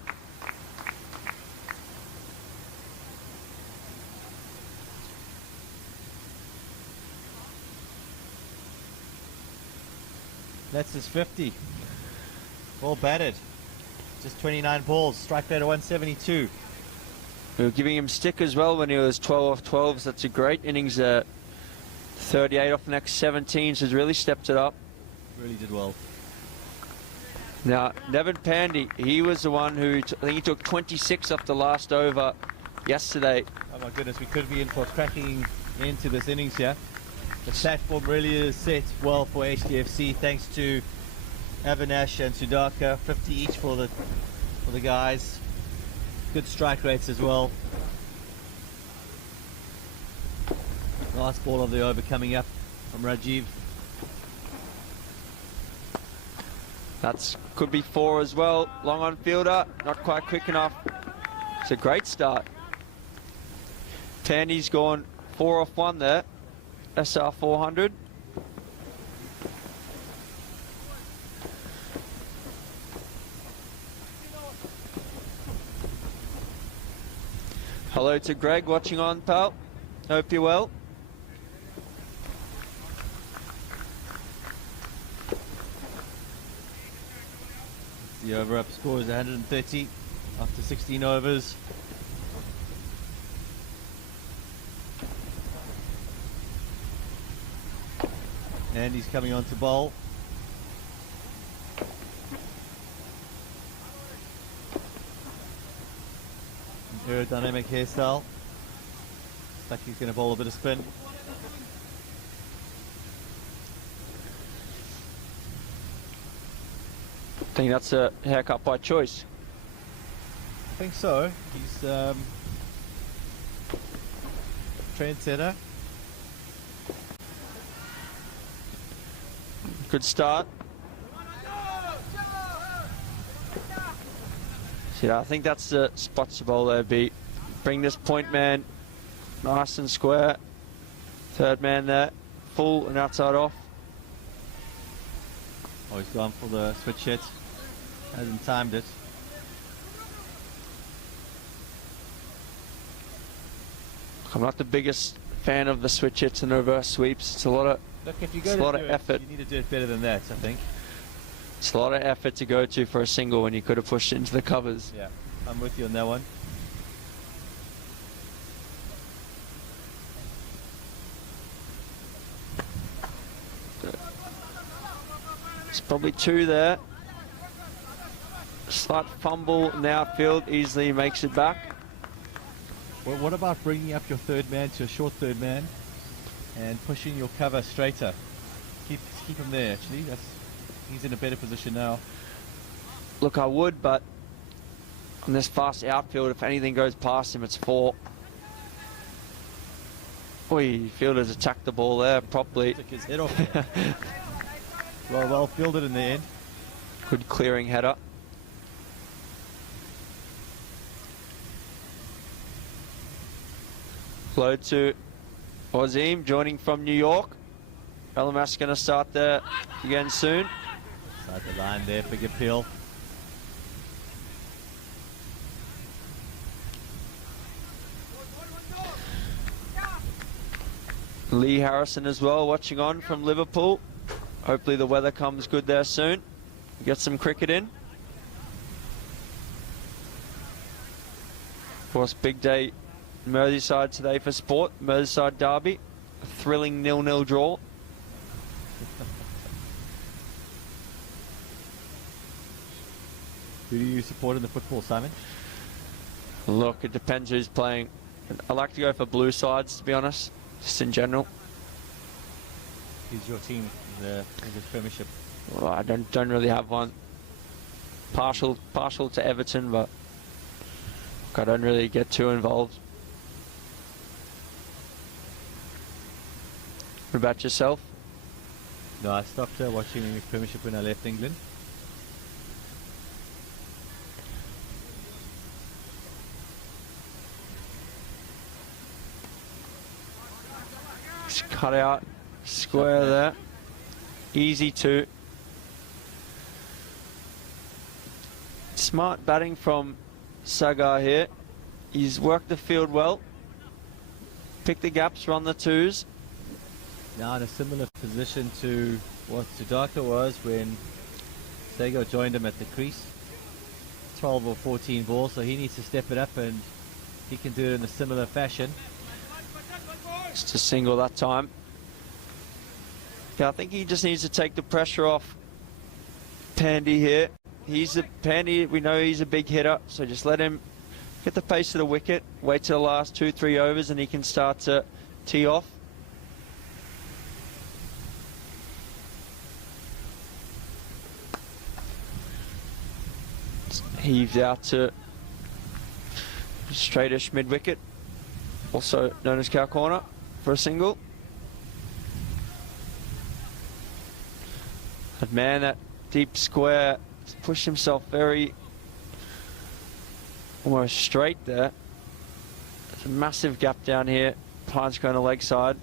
That's his 50. Well batted. Just 29 balls. Strike rate of 172. We were giving him stick as well when he was 12 off 12s. That's a great innings. 38 off the next 17, so he's really stepped it up. Really did well. Now, Nevin Pandy, he was the one who, I think he took 26 off the last over yesterday. Oh my goodness, we could be in for cracking into this innings here. The platform really is set well for HDFC thanks to Avinash and Sudhakar. 50 each for the guys. Good strike rates as well. Last ball of the over coming up from Rajiv. That's could be 4 as well. Long on fielder, not quite quick enough. It's a great start. Pandy's gone 4 off 1 there. SR 400. Hello to Greg watching on, pal. Hope you're well. The over up score is 130 after 16 overs. And he's coming on to bowl. Aerodynamic hairstyle. Looks like he's going to bowl a bit of spin. I think that's a haircut by choice. I think so. He's trendsetter. Good start. So yeah, I think that's the spots to bowl there, B. Bring this point man nice and square. Third man there, full and outside off. Oh, he's gone for the switch hit. Hasn't timed it. I'm not the biggest fan of the switch hits and reverse sweeps. It's a lot of Look, if you go it's to a lot do of it, effort. you need to do it better than that, I think. It's a lot of effort to go to for a single when you could have pushed it into the covers. Yeah, I'm with you on that one. It's probably 2 there. Slight fumble in the outfield, easily makes it back. Well, what about bringing up your third man to a short third man and pushing your cover straighter? Keep him there, actually. He's in a better position now. Look, I would, but on this fast outfield, if anything goes past him, it's 4. Oi, fielders attacked the ball there properly. Took his head off there. well fielded in the end. Good clearing header. Hello to Wazim joining from New York. LMS going to start there again soon. Side the line there, big appeal. Lee Harrison as well watching on from Liverpool. Hopefully the weather comes good there soon. Get some cricket in. Of course, big day Merseyside today for sport. Merseyside derby. A thrilling 0-0 draw. Who do you support in the football, Simon? Look, it depends who's playing. I like to go for blue sides, to be honest, just in general. Who's your team in the Premiership? Well, I don't really have one. Partial to Everton, but I don't really get too involved. What about yourself? No, I stopped watching the Premiership when I left England. Just cut out square there. Easy 2. Smart batting from Sagar here. He's worked the field well. Picked the gaps, run the twos. Now in a similar position to what Sudhakar was when Sagar joined him at the crease. 12 or 14 balls, so he needs to step it up, and he can do it in a similar fashion. Just a single that time. Yeah, I think he just needs to take the pressure off Pandy here. Pandy, we know he's a big hitter, so just let him get the pace of the wicket, wait till the last 2-3 overs, and he can start to tee off. Heaved out to straightish mid-wicket, also known as cow corner, for a single. But man, that deep square pushed himself very almost straight there. There's a massive gap down here. Pine's going to leg side.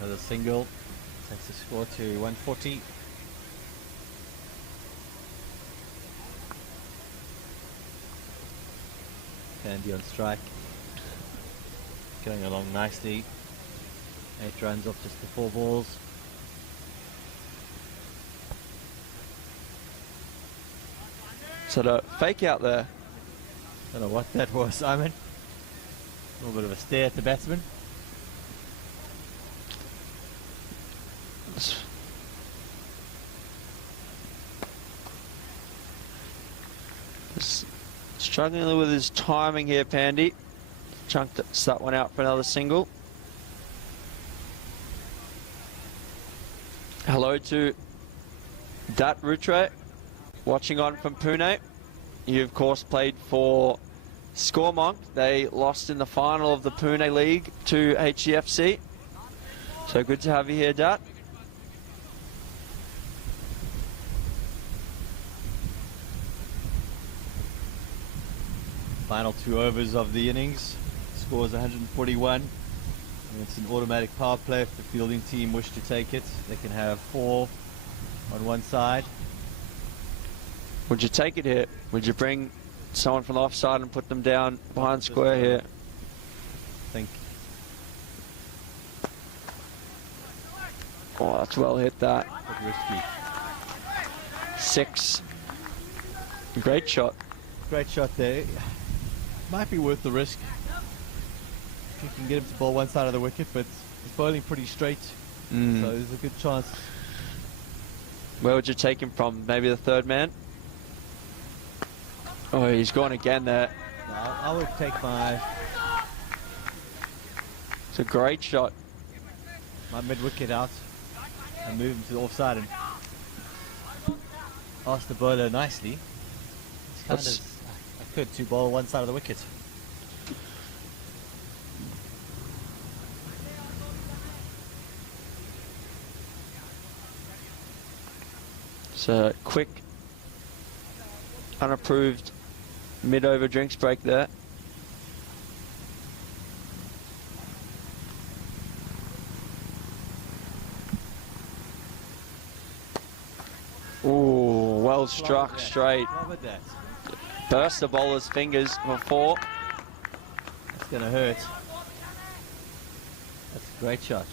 Another single takes the score to 140. Pandy on strike, going along nicely. 8 runs off just the 4 balls. So the fake out there. Don't know what that was, Simon. A little bit of a stare at the batsman. Struggling with his timing here, Pandy. Chunked that one out for another single. Hello to Dat Rutre, watching on from Pune. You, of course, played for Scoremonk. They lost in the final of the Pune League to HDFC. So good to have you here, Dat. Final 2 overs of the innings. Score is 141. And it's an automatic power play. If the fielding team wish to take it, they can have 4 on one side. Would you take it here? Would you bring someone from the offside and put them down behind square here? I think. Oh, that's well hit, that. Bit risky. 6. Great shot. Great shot there. Might be worth the risk. You can get him to bowl one side of the wicket, but he's bowling pretty straight. So there's a good chance. Where would you take him from? Maybe the third man? Oh, he's gone again there. No, I would take It's a great shot. my mid-wicket out and move him to the offside and ask the bowler nicely. It's kind of good to bowl one side of the wicket. So quick, unapproved mid-over drinks break there. Ooh, well struck straight. That. Burst the bowler's fingers for 4. That's going to hurt. That's a great shot.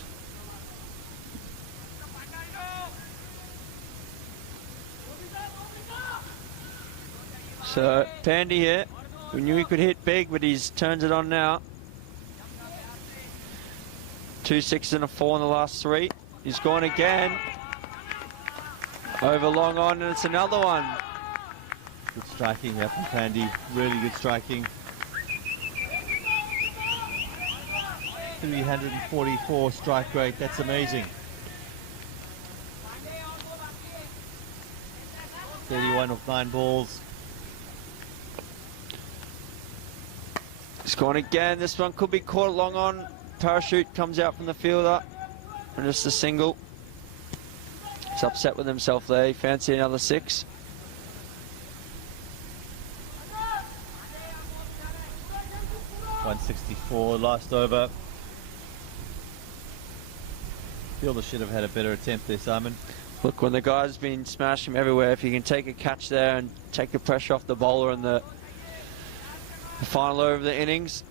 So Pandy here, we knew he could hit big, but he's turns it on now. 2 6s and a 4 in the last 3. He's gone again. Over long on, and it's another one. Good striking there from Pandy. Really good striking. 344 strike rate. That's amazing. 31 of 9 balls. He's gone again. This one could be caught long on. Parachute comes out from the fielder. And just a single. He's upset with himself there. He fancy another 6. .164 last over. Fielder should have had a better attempt there, Simon. Look, when the guy's been smashing him everywhere, if you can take a catch there and take the pressure off the bowler in the final over of the innings.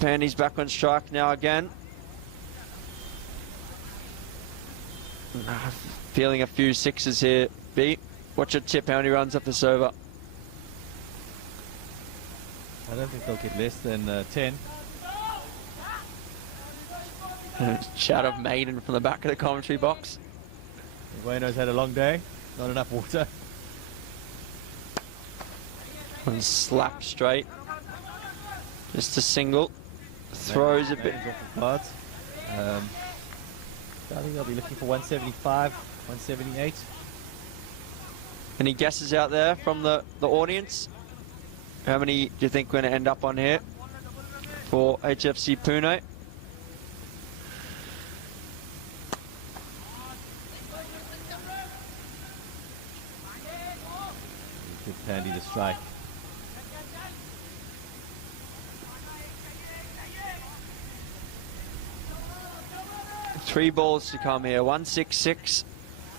Pandy's back on strike now again. Feeling a few sixes here, B. What's your tip? How many runs up this over? I don't think they'll get less than 10. Shout of Maiden from the back of the commentary box. Wayno's had a long day. Not enough water. And slap straight. Just a single. Throws a bit. Off the cards. I think they'll be looking for 175, 178. Any guesses out there from the audience? How many do you think we're going to end up on here for HFC Pune? Give Pandy the strike. Three balls to come here. 166,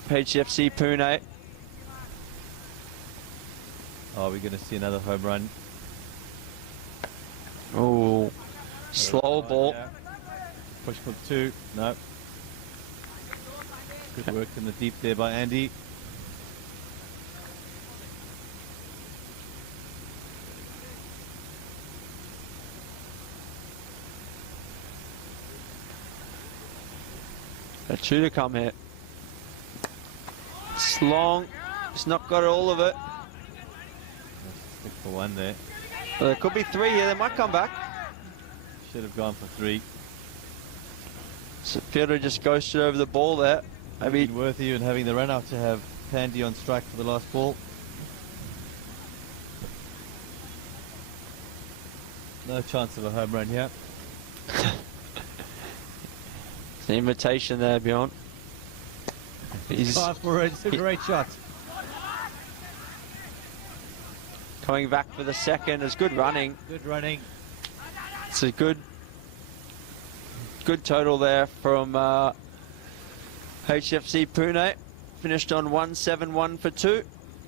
HFC Pune. Oh, we're going to see another home run. Oh, slow ball. Yeah. Push for 2. No. Good work in the deep there by Andy. That should have come here. It's long. It's not got all of it. Stick for 1 there. Well, there could be 3 here. They might come back. Should have gone for 3. So fielder just ghosted over the ball there. Maybe Worth even having the run out to have Pandy on strike for the last ball. No chance of a home run here. it's an invitation there, Bjorn. He's For it. It's a great shot. coming back for the second. It's good running. Good running. It's a good total there from HFC Pune. Finished on 171 for 2.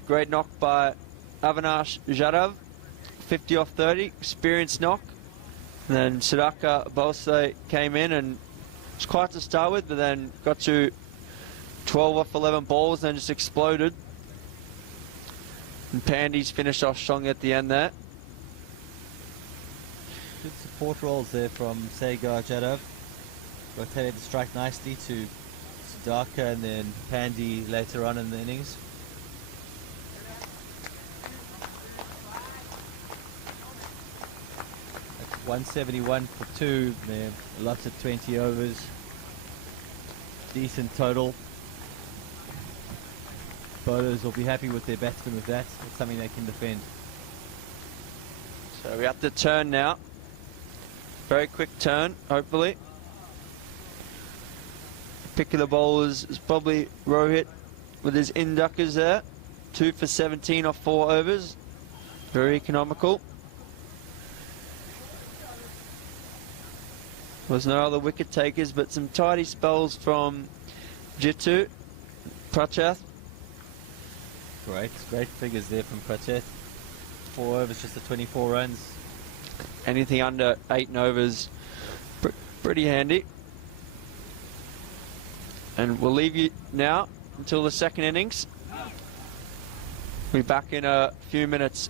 Great knock by Avinash Jadhav. 50 off 30. Experienced knock. And then Siddhartha Bose came in and was quite to start with, but then got to 12 off 11 balls and then just exploded. And Pandy's finished off strong at the end there. Good support rolls there from Sagar Jadhav. Rotated the strike nicely to Siddhartha and then Pandy later on in the innings. That's 171 for 2 there. Lots of 20 overs. Decent total. Bowlers will be happy with their batsmen with that. It's something they can defend. So we're at the turn now. Very quick turn, hopefully. Pick of the bowlers is probably Rohit with his induckers there. 2 for 17 off 4 overs. Very economical. There's no other wicket takers, but some tidy spells from Jitu, Prachath. Great figures there from Prachath. 4 overs, just the 24 runs. Anything under 8 overs, pretty handy. And we'll leave you now until the second innings. We'll be back in a few minutes.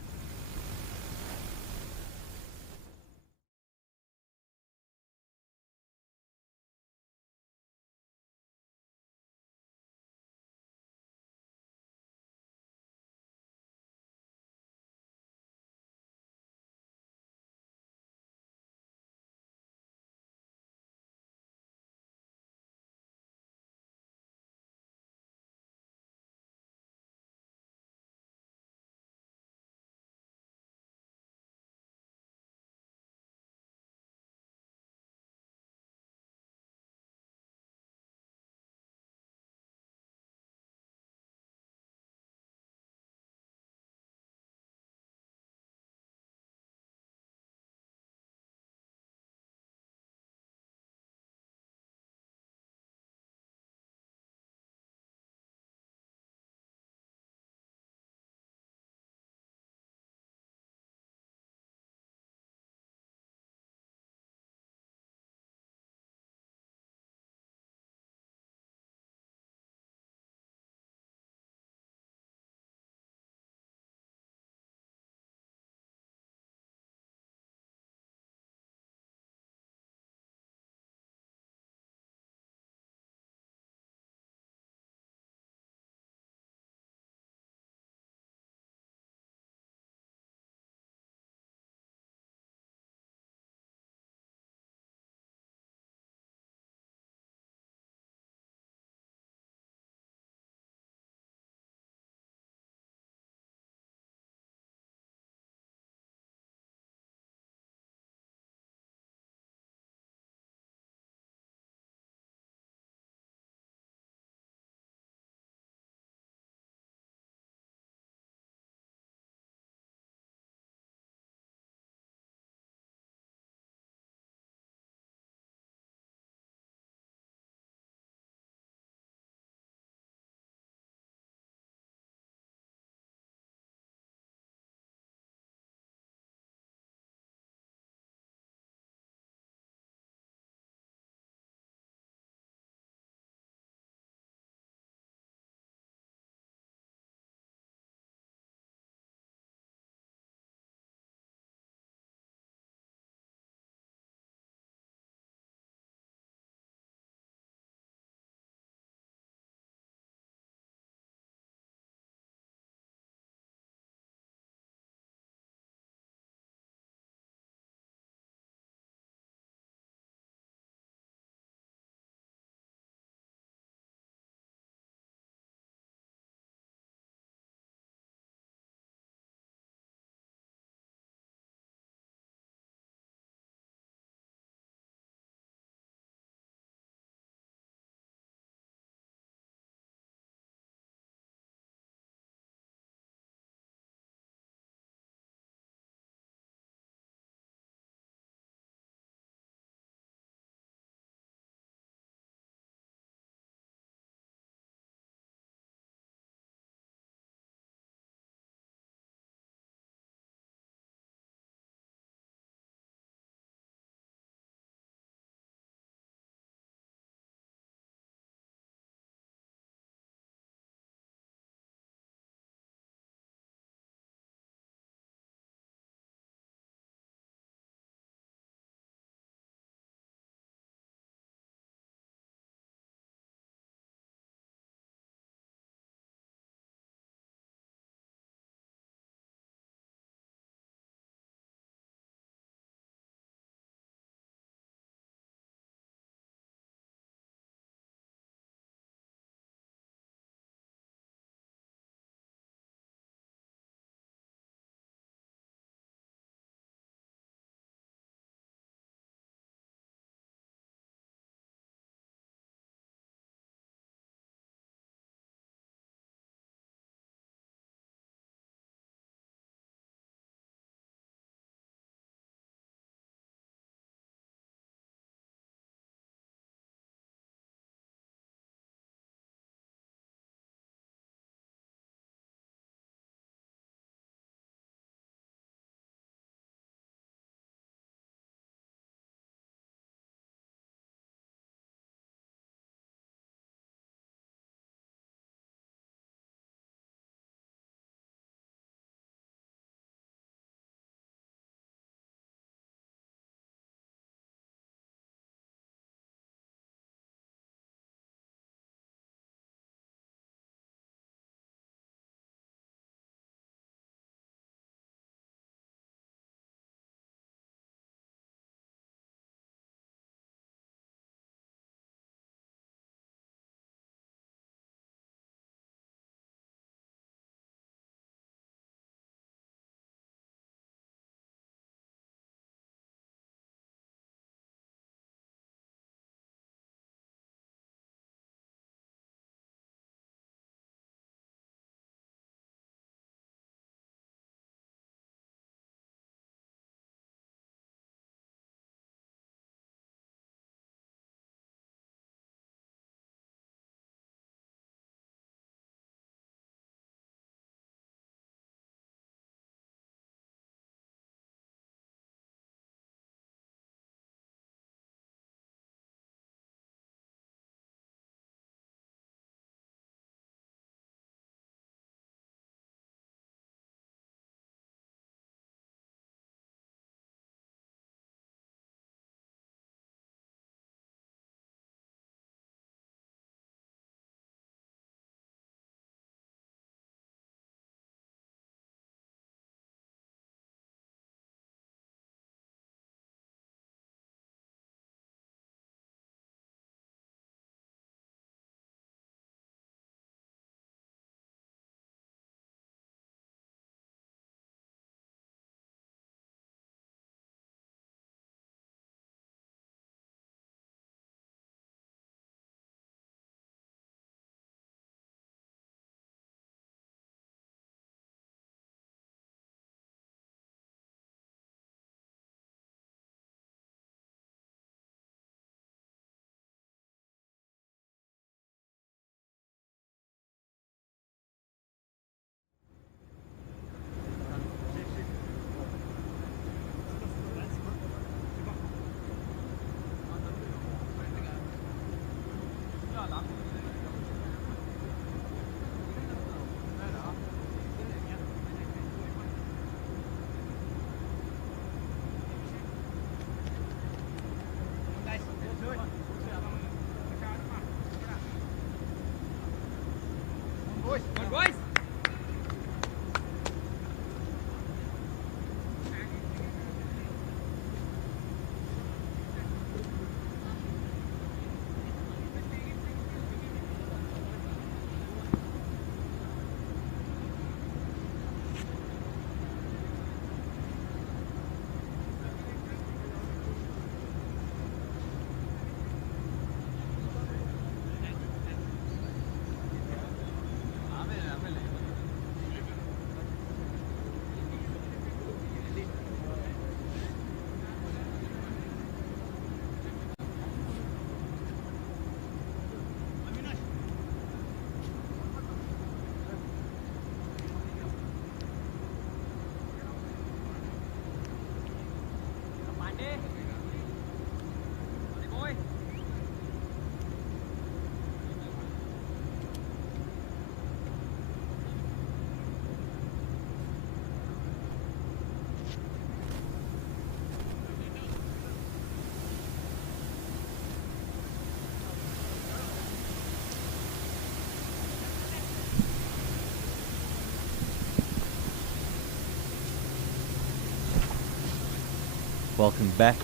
Welcome back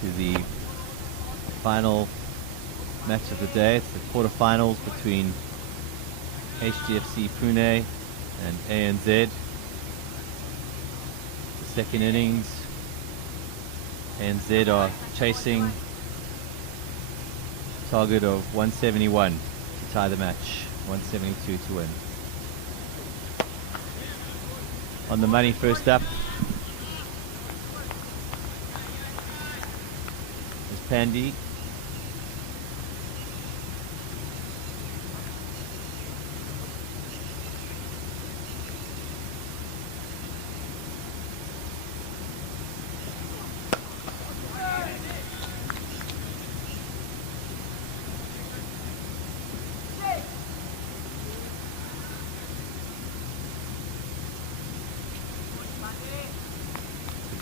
to the final match of the day. It's the quarterfinals between HDFC PUNE and ANZ. The second innings, ANZ are chasing a target of 171 to tie the match, 172 to win. On the money first up is Pandy.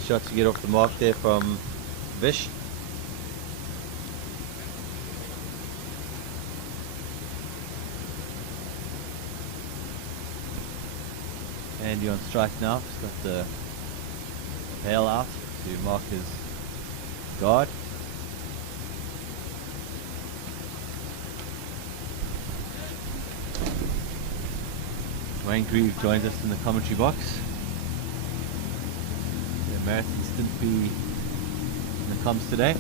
Shot to get off the mark there from Vish. Andy on strike now. He's got the bail out to mark his guard. Wayne Grieve joins us in the commentary box. Marathon Stimpy in the comms today.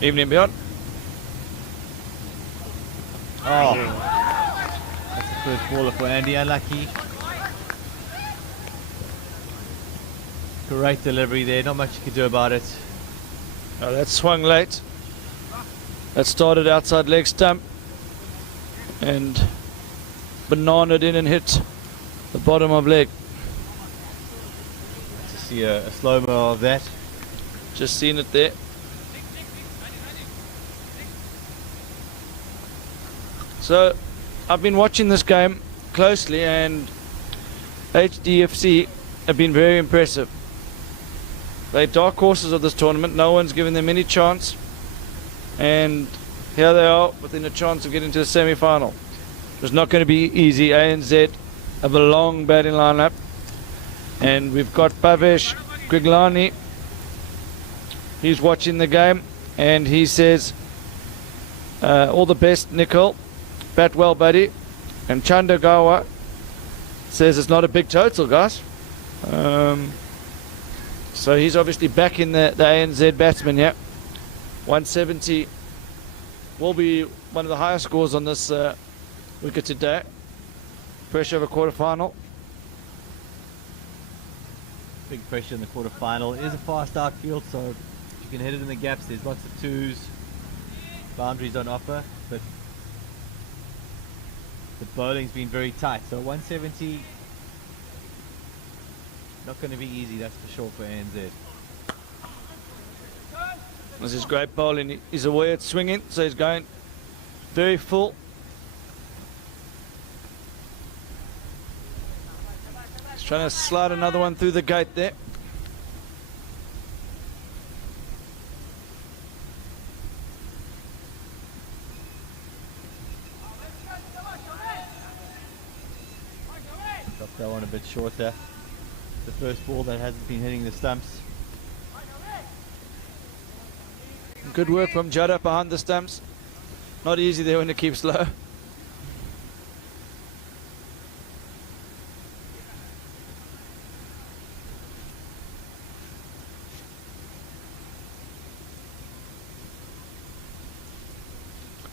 Evening, Bjorn. Oh, that's the first baller for Andy. Unlucky. Great delivery there. Not much you could do about it. Oh, that swung late. That started outside leg stump and bananaed in and hit the bottom of leg. See a slow-mo of that. Just seen it there. So I've been watching this game closely, and HDFC have been very impressive. They're dark horses of this tournament. No one's given them any chance, and here they are within a chance of getting to the semi-final. It's not going to be easy. ANZ have a long batting lineup. And we've got Pavesh Griglani. He's watching the game and he says, all the best, Nicole. Bat well, buddy. And Chandagawa says it's not a big total, guys. So he's obviously back in the ANZ batsman here. 170 will be one of the highest scores on this wicket today. Pressure of a quarter-final. Big pressure in the quarter-final. It is a fast outfield, so you can hit it in the gaps. There's lots of twos, boundaries on offer, but the bowling's been very tight. So 170, not going to be easy, that's for sure, for ANZ. This is great bowling. He's aware it's swinging, so he's going very full. Trying to slide another one through the gate there. Dropped that one a bit shorter. The first ball that hasn't been hitting the stumps. Good work from Jada behind the stumps. Not easy there when it keeps low.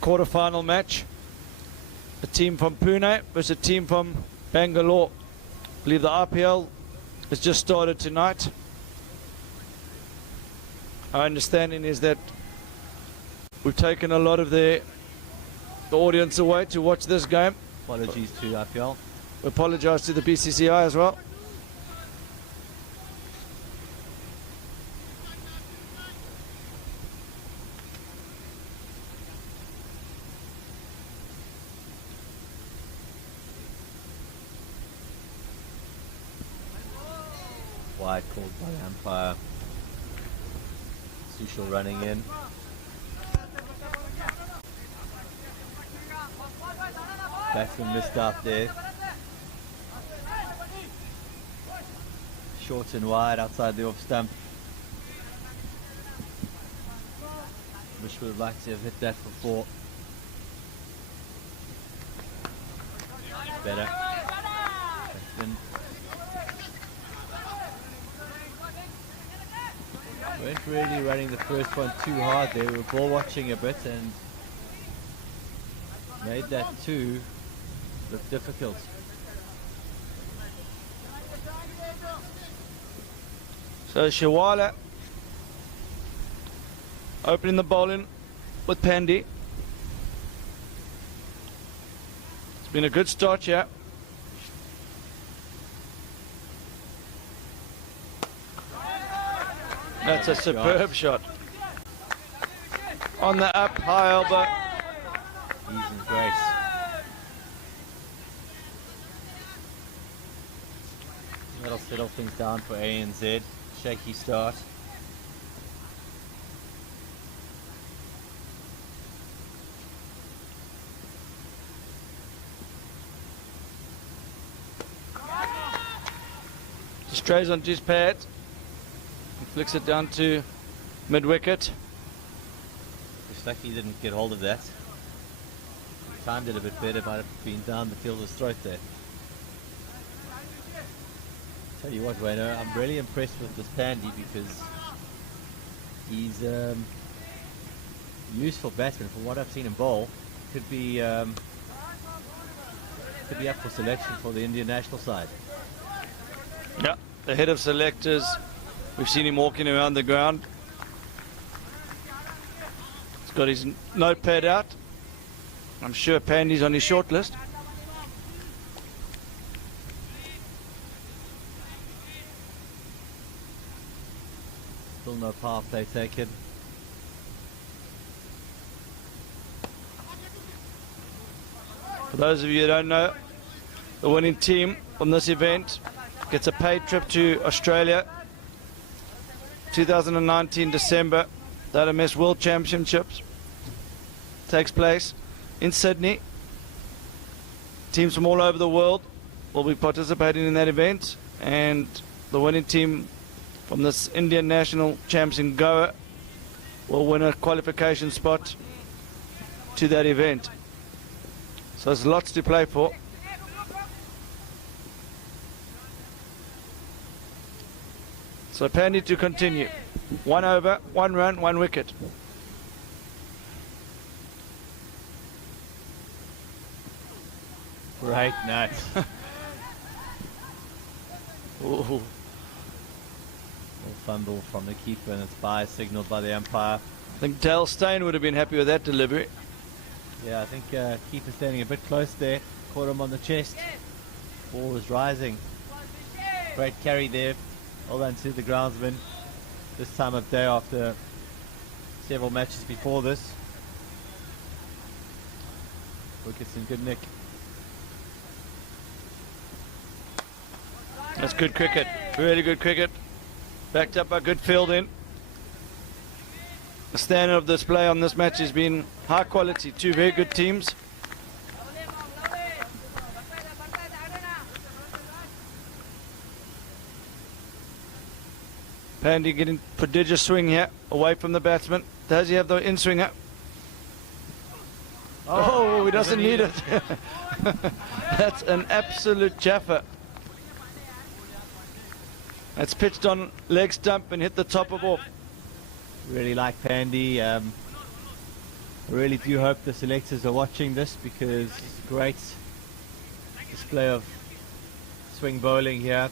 Quarter-final match. A team from Pune versus a team from Bangalore. I believe the RPL has just started tonight. Our understanding is that we've taken a lot of the audience away to watch this game. Apologies to IPL. We apologise to the BCCI as well. Wide called by the umpire. Sushil running in. Batsman missed out there. Short and wide outside the off stump. Wish would have liked to have hit that for 4. Better. Batsman. Weren't really running the first one too hard there. We were ball watching a bit and made that 2 look difficult. So Shiwala opening the bowling with Pandey. It's been a good start here. That's a superb shot. On the up, high elbow. Ease and grace. That'll settle things down for ANZ. Shaky start. Strays onto his pad. He flicks it down to mid-wicket. Just lucky he didn't get hold of that. He timed it a bit better, might have been down the fielder's throat there. Tell you what, Wayno, I'm really impressed with this Pandy because he's useful batsman. From what I've seen him bowl, could be up for selection for the Indian national side. Yeah, the head of selectors. We've seen him walking around the ground. He's got his notepad out. I'm sure Pandy's on his short list. Still no power play taken. For those of you who don't know, the winning team from this event gets a paid trip to Australia. 2019 December, the LMS World Championships takes place in Sydney. Teams from all over the world will be participating in that event, and the winning team from this Indian National Champs in Goa will win a qualification spot to that event. So there's lots to play for. So Pandy to continue. 1 over, 1 run, 1 wicket. Great nut. Ooh. Fumble from the keeper and it's by signalled by the umpire. I think Dale Steyn would have been happy with that delivery. Yeah, I think keeper standing a bit close there. Caught him on the chest. Ball was rising. Great carry there. Well done to the groundsman. This time of day after several matches before this. Wickets in good nick. That's good cricket. Really good cricket. Backed up by good fielding. The standard of display on this match has been high quality. 2 very good teams. Pandy getting prodigious swing here, away from the batsman. Does he have the in-swinger? Oh, he doesn't need it. That's an absolute jaffer. That's pitched on leg stump and hit the top of off. Really like Pandy. I really do hope the selectors are watching this, because it's a great display of swing bowling here.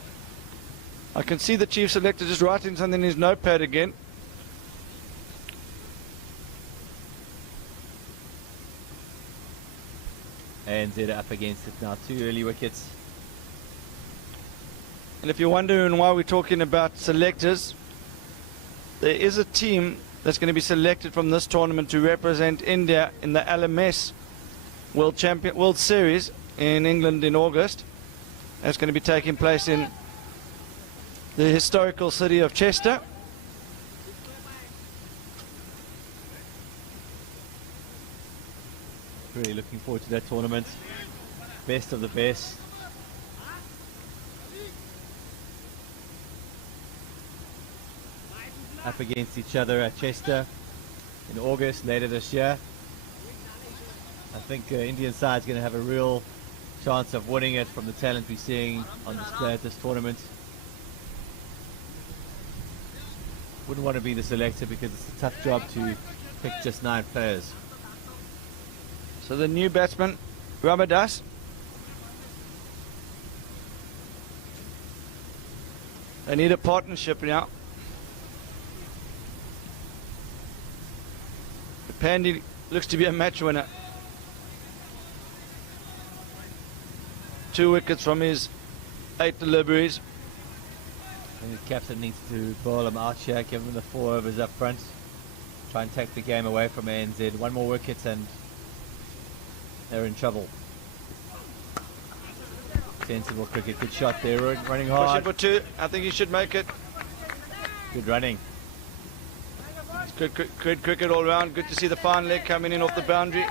I can see the chief selector just writing something in his notepad again. ANZ up against it now, 2 early wickets. And if you're wondering why we're talking about selectors, there is a team that's going to be selected from this tournament to represent India in the LMS World Series in England in August. That's going to be taking place in the historical city of Chester. Really looking forward to that tournament. Best of the best. Up against each other at Chester in August later this year. I think the Indian side is going to have a real chance of winning it from the talent we're seeing on display at this tournament. Wouldn't want to be the selector because it's a tough job to pick just 9 players. So the new batsman, Ramadas. They need a partnership now. Pandy looks to be a match winner. 2 wickets from his 8 deliveries. I think the captain needs to bowl him out here, give him the 4 overs up front. Try and take the game away from ANZ. 1 more wicket and they're in trouble. Sensible cricket, good shot there, running hard. Pushing for 2, I think he should make it. Good running. Good cricket all round. Good to see the fine leg coming in off the boundary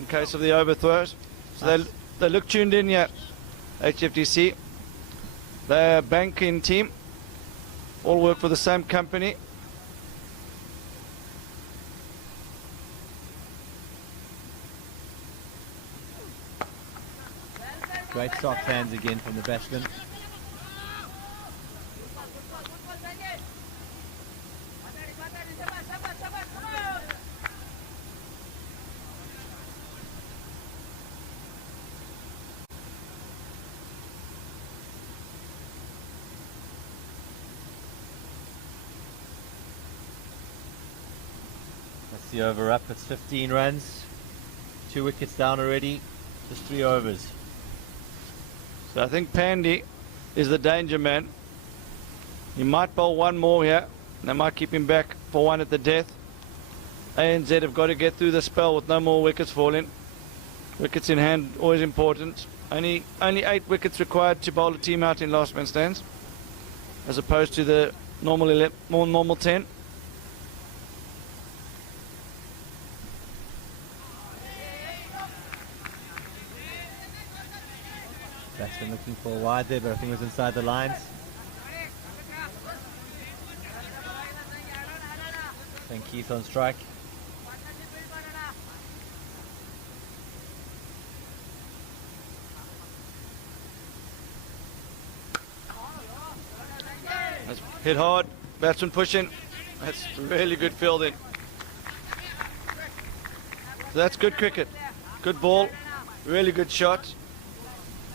in case of the overthrows. So they look tuned in yet. HFDC. They're a banking team. All work for the same company. Great soft hands again from the batsman. That's the over up, it's 15 runs, 2 wickets down already, just 3 overs. So I think Pandy is the danger man. He might bowl 1 more here. They might keep him back for 1 at the death. ANZ have got to get through the spell with no more wickets falling. Wickets in hand, always important. Only 8 wickets required to bowl a team out in last man stands, as opposed to the normal 10. Batsman looking for a wide there, but I think it was inside the lines. And Keith on strike. That's hit hard, batsman pushing. That's really good fielding. So that's good cricket. Good ball, really good shot.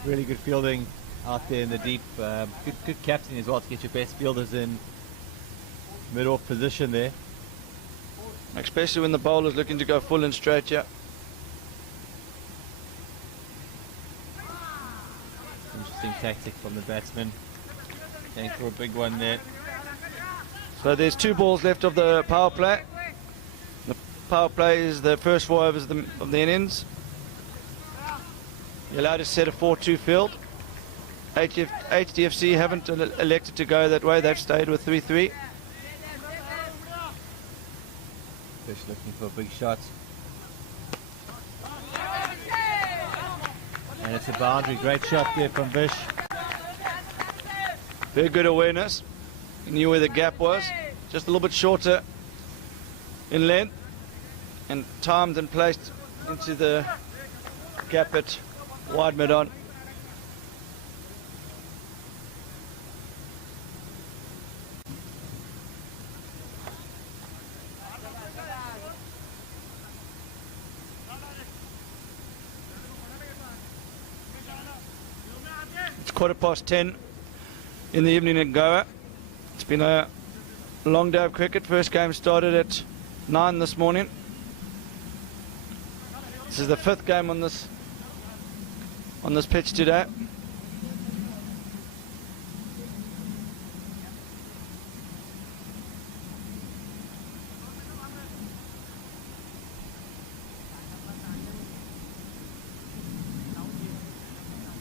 Really good fielding out there in the deep. Good captain as well to get your best fielders in mid-off position there. Especially when the bowler's looking to go full and straight, yeah. Interesting tactic from the batsman. Going for a big one there. So there's 2 balls left of the power play. The power play is the first 4 overs of the innings. You're allowed to set a 4-2 field. HDFC haven't elected to go that way. They've stayed with 3-3. Fish looking for a big shot. And it's a boundary. Great shot there from Vish. Very good awareness. He knew where the gap was, just a little bit shorter in length, and timed and placed into the gap at wide mid-on. It's 10:15 in the evening in Goa. It's been a long day of cricket. First game started at 9 this morning. This is the 5th game on this pitch today.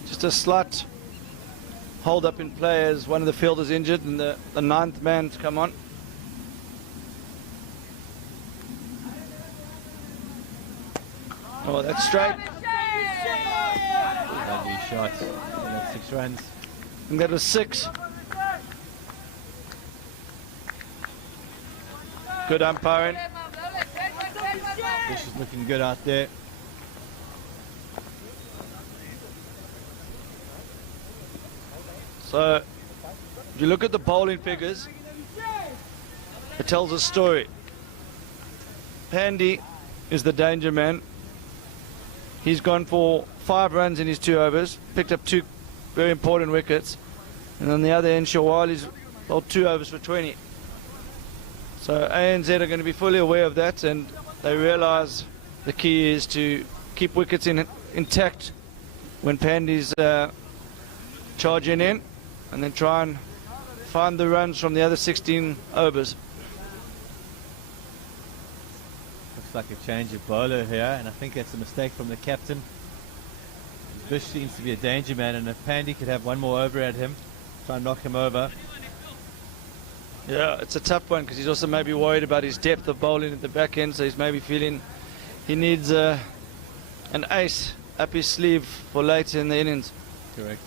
Just a slight hold up in play as one of the fielders injured and the 9th man to come on. Oh, that's straight. Lovely shot. And that's 6 runs. And that was 6. Good umpiring. This is looking good out there. So, if you look at the bowling figures, it tells a story. Pandy is the danger man. He's gone for 5 runs in his 2 overs, picked up 2 very important wickets. And on the other end, Shawali's bowled 2 overs for 20. So ANZ are going to be fully aware of that, and they realise the key is to keep wickets intact when Pandy's charging in, and then try and find the runs from the other 16 overs. Looks like a change of bowler here, and I think that's a mistake from the captain. Bish seems to be a danger man, and if Pandy could have one more over at him, try and knock him over. Yeah, it's a tough one because he's also maybe worried about his depth of bowling at the back end, so he's maybe feeling he needs an ace up his sleeve for later in the innings. Correct.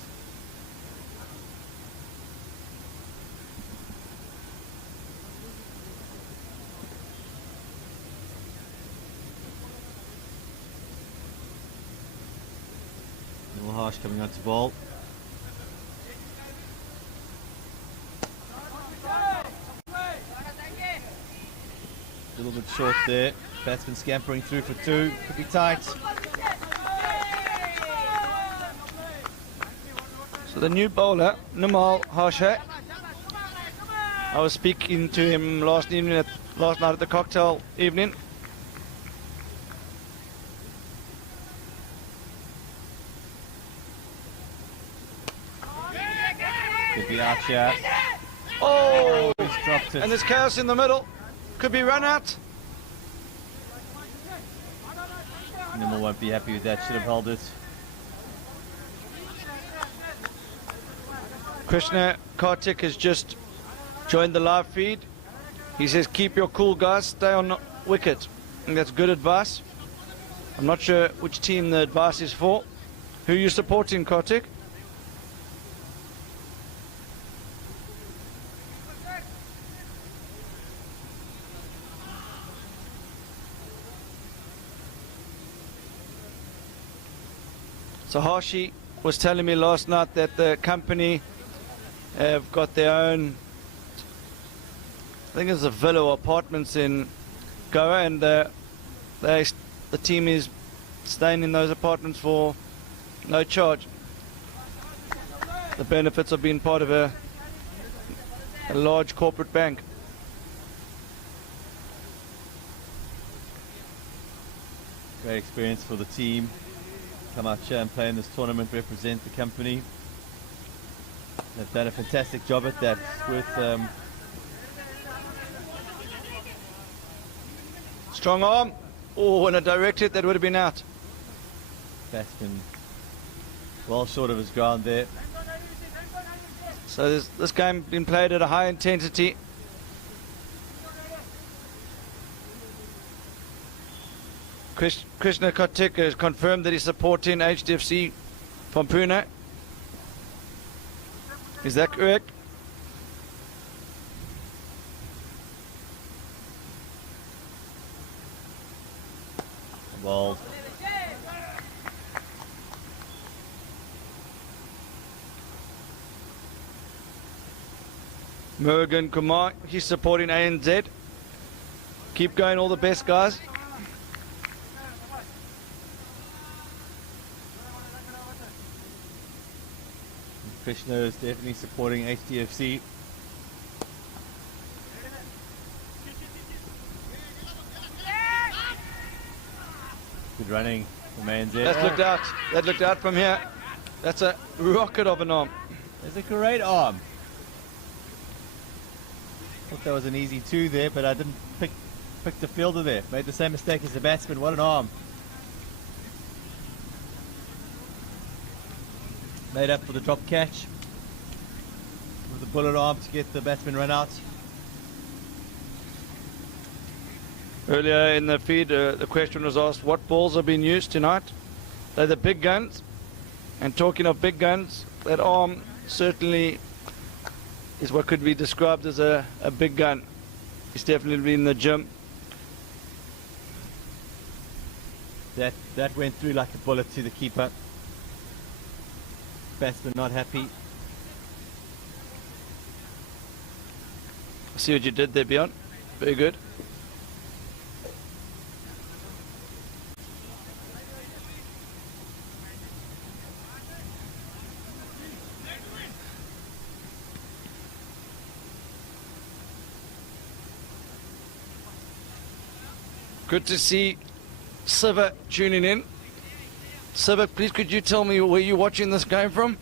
Harsh coming on to ball. A little bit short there. Batsman scampering through for 2. Could be tight. So the new bowler, Nimal Harsha. I was speaking to him last night at the cocktail evening. Could be Archer. Oh! He's dropped it. And there's chaos in the middle. Could be run out. Nimmo won't be happy with that. Should have held it. Krishna Kartik has just joined the live feed. He says, keep your cool, guys. Stay on wicket. And that's good advice. I'm not sure which team the advice is for. Who are you supporting, Kartik? So Harshi was telling me last night that the company have got their own, I think it's a villa or apartments in Goa, and the team is staying in those apartments for no charge. The benefits of being part of a large corporate bank. Great experience for the team. Come out here and play in this tournament, represent the company. They've done a fantastic job at that. It's worth Strong arm. Oh, and a direct hit, that would have been out. batsman well short of his ground there. So this game been played at a high intensity. Krishna Kartik has confirmed that he's supporting HDFC from Pune. Is that correct? Well, Murugan Kumar, he's supporting ANZ. Keep going, all the best, guys. Krishna is definitely supporting HDFC. Good running from ANZ. That looked out. That looked out from here. That's a rocket of an arm. There's a great arm. Thought that was an easy 2 there, but I didn't pick the fielder there. Made the same mistake as the batsman. What an arm. Made up for the drop catch with the bullet arm to get the batsman run out. Earlier in the feed, the question was asked, what balls are being used tonight? They're the big guns. And talking of big guns, that arm certainly is what could be described as a big gun. He's definitely in the gym. That went through like a bullet to the keeper. Batsman not happy. I see what you did there, Bjorn. Very good. Good to see Siva tuning in. Siva, please could you tell me where you're watching this game from?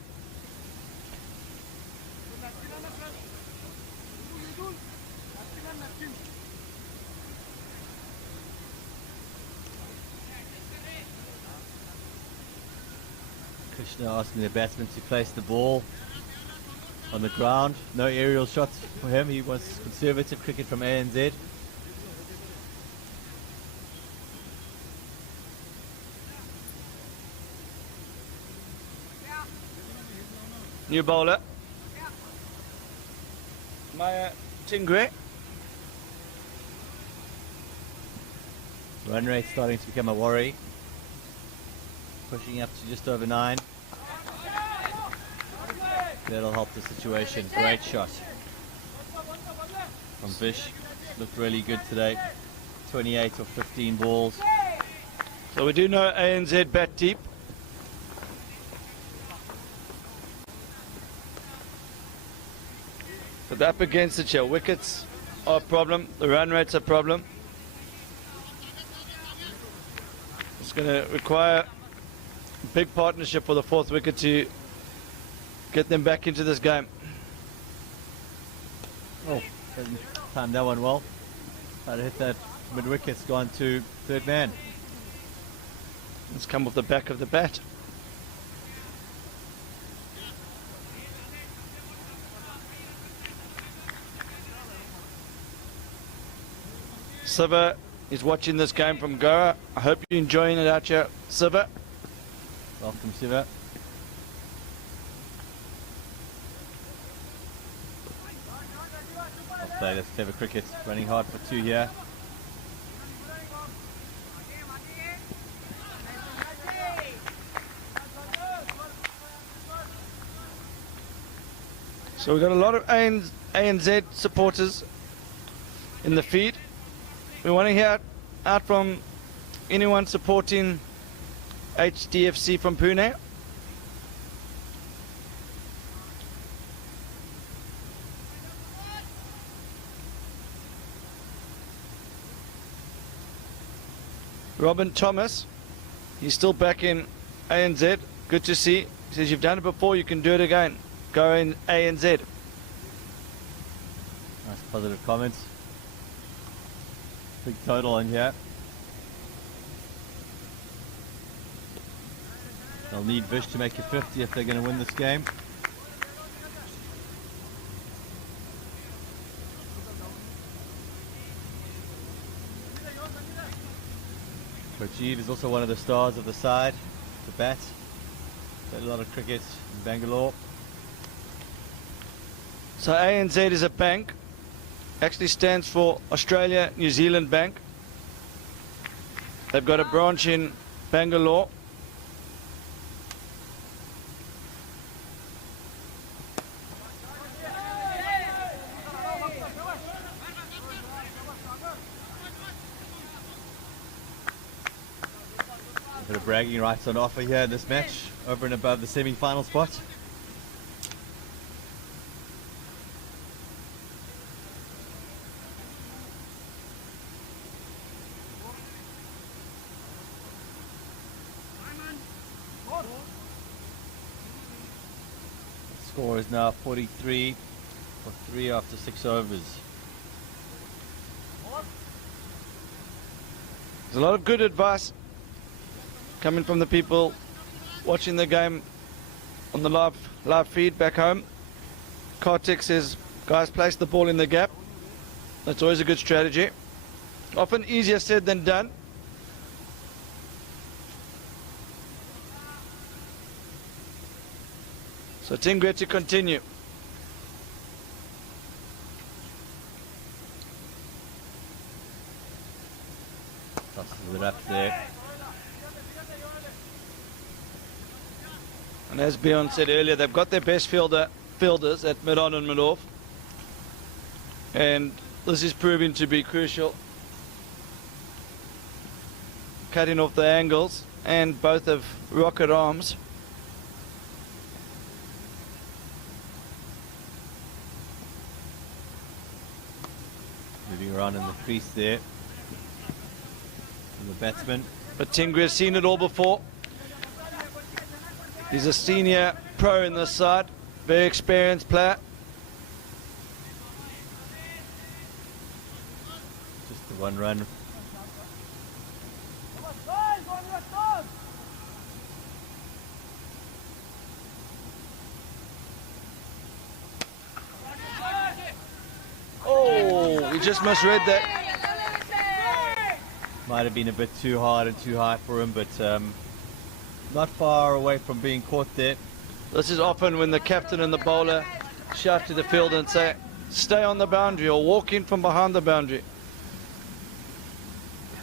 Krishna asking the batsman to place the ball on the ground. No aerial shots for him. He wants conservative cricket from ANZ. New bowler. Maya Tingre. Run rate starting to become a worry. Pushing up to just over 9. That'll help the situation. Great shot from Vish. Looked really good today. 28 or 15 balls. So we do know ANZ bat deep. But up against it, your wickets are a problem. The run rate's a problem. It's going to require a big partnership for the 4th wicket to get them back into this game. Oh, didn't time that one well. Tried to hit that mid wicket's gone to 3rd man. It's come off the back of the bat. Siva is watching this game from Goa. I hope you're enjoying it out here, Siva. Welcome, Siva. I'll play this clever cricket. Running hard for 2 here. So we've got a lot of ANZ supporters in the feed. We want to hear out from anyone supporting HDFC from Pune. Robin Thomas, he's still back in ANZ. Good to see. He says you've done it before, you can do it again. Go in ANZ. Nice positive comments. Big total on here. They'll need Vish to make it 50 if they're going to win this game. Rajiv is also one of the stars of the side, the bat. Played a lot of cricket in Bangalore. So ANZ is a bank. Actually stands for Australia New Zealand Bank. They've got a branch in Bangalore. A bit of bragging rights on offer here in this match, over and above the semi-final spot. Score is now 43 for 3 after 6 overs. There's a lot of good advice coming from the people watching the game on the live feed back home. Kartik says, guys, place the ball in the gap. That's always a good strategy. Often easier said than done. So Tingre to continue. Tosses it up there. And as Bjorn said earlier, they've got their best fielders at mid-on and mid-off. And this is proving to be crucial. Cutting off the angles, and both have rocket arms. Moving around in the crease there. And the batsman. But Tingre has seen it all before. He's a senior pro in this side, very experienced player. Just the 1 run. Oh, he just misread that. Might have been a bit too hard and too high for him, but not far away from being caught there. This is often when the captain and the bowler shout to the field and say, stay on the boundary, or walk in from behind the boundary.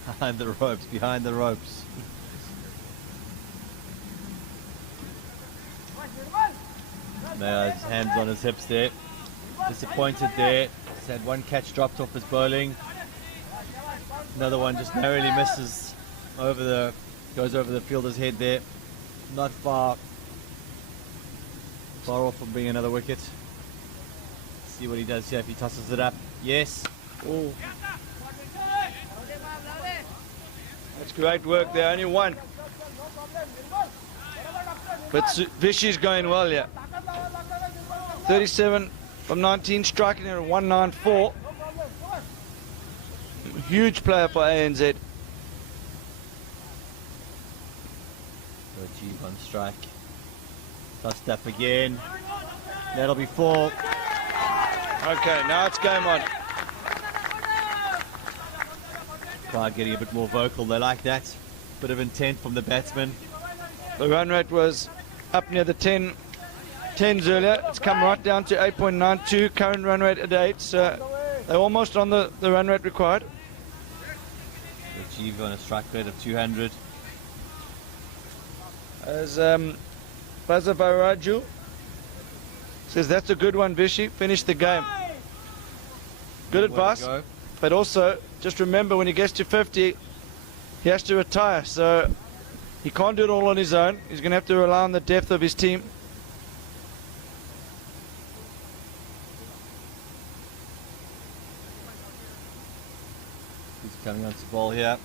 Behind the ropes, behind the ropes. Now his hands on his hips there. Disappointed there. He's had 1 catch dropped off his bowling. Another one just narrowly misses goes over the fielder's head there. Not far off from being another wicket. See what he does here if he tosses it up. Yes. Oh. That's great work there, only 1. But Vishy's going well here. 37 from 19, striking at 194. Huge player for ANZ. Achieve on strike. Tossed up again. That'll be 4. Okay, now it's game on. Crowd getting a bit more vocal. They like that. Bit of intent from the batsman. The run rate was up near the 10s earlier. It's come right down to 8.92. Current run rate at 8. So they're almost on the run rate required. Achieve on a strike rate of 200. As Bazavaraju says, that's a good one, Vishy. Finish the game. Good advice. But also, just remember, when he gets to 50, he has to retire. So he can't do it all on his own. He's going to have to rely on the depth of his team. He's coming on to ball here.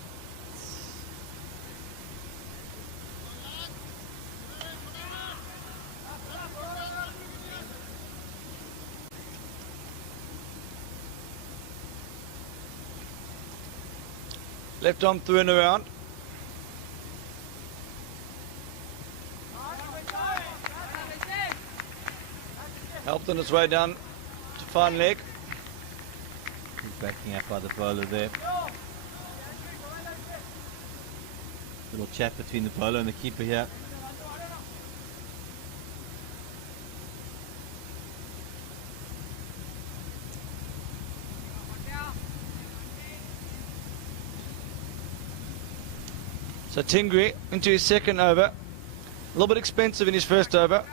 Left arm through and around. Helped on its way down to fine leg. He's backing up by the bowler there. Little chat between the bowler and the keeper here. So Tingri into his second over. A little bit expensive in his first over.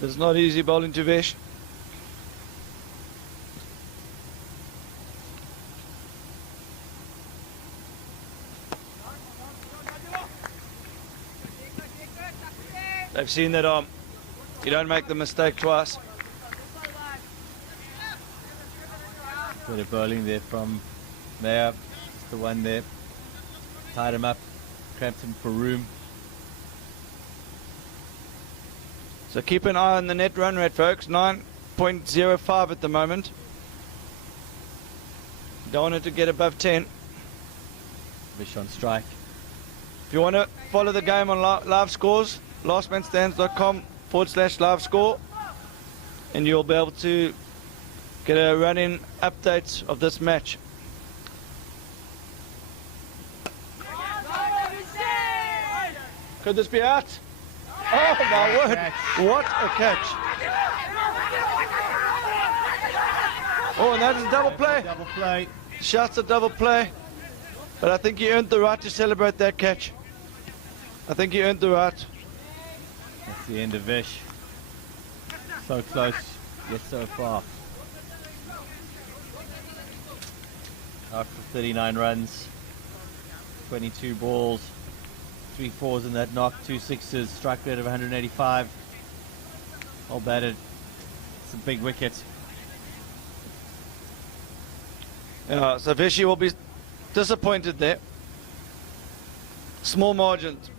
But it's not easy bowling to Vish. They've seen that you don't make the mistake twice. Bit of bowling there from Mayer. Just the one there. Tied him up. Cramped him for room. So keep an eye on the net run rate, folks. 9.05 at the moment. Don't want it to get above 10. Vish on strike. If you want to follow the game on live scores, lastmanstands.com/live score, and you'll be able to get a run-in update of this match. Could this be out? Oh my word! What a catch! Oh, and that is a double play. Double play. Shouts a double play. But I think he earned the right to celebrate that catch. I think he earned the right. That's the end of Vish. So close, yet so far. Out for 39 runs, 22 balls, 3 fours in that knock, 2 sixes, strike rate of 185. All batted. It's a big wicket. Yeah, so Vishy will be disappointed there. Small margins.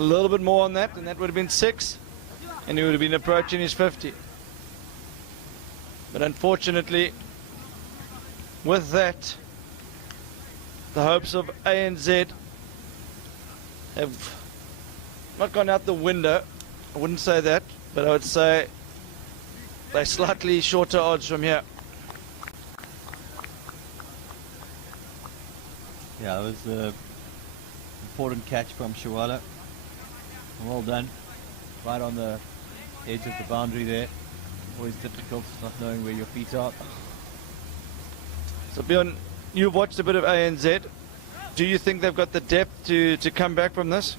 A little bit more on that, and that would have been 6, and he would have been approaching his 50. But unfortunately, with that, the hopes of ANZ have not gone out the window. I wouldn't say that, but I would say they're slightly shorter odds from here. Yeah, it was an important catch from Shiwala. Well done. Right on the edge of the boundary there. Always difficult not knowing where your feet are. So Bjorn, you've watched a bit of ANZ. Do you think they've got the depth to come back from this?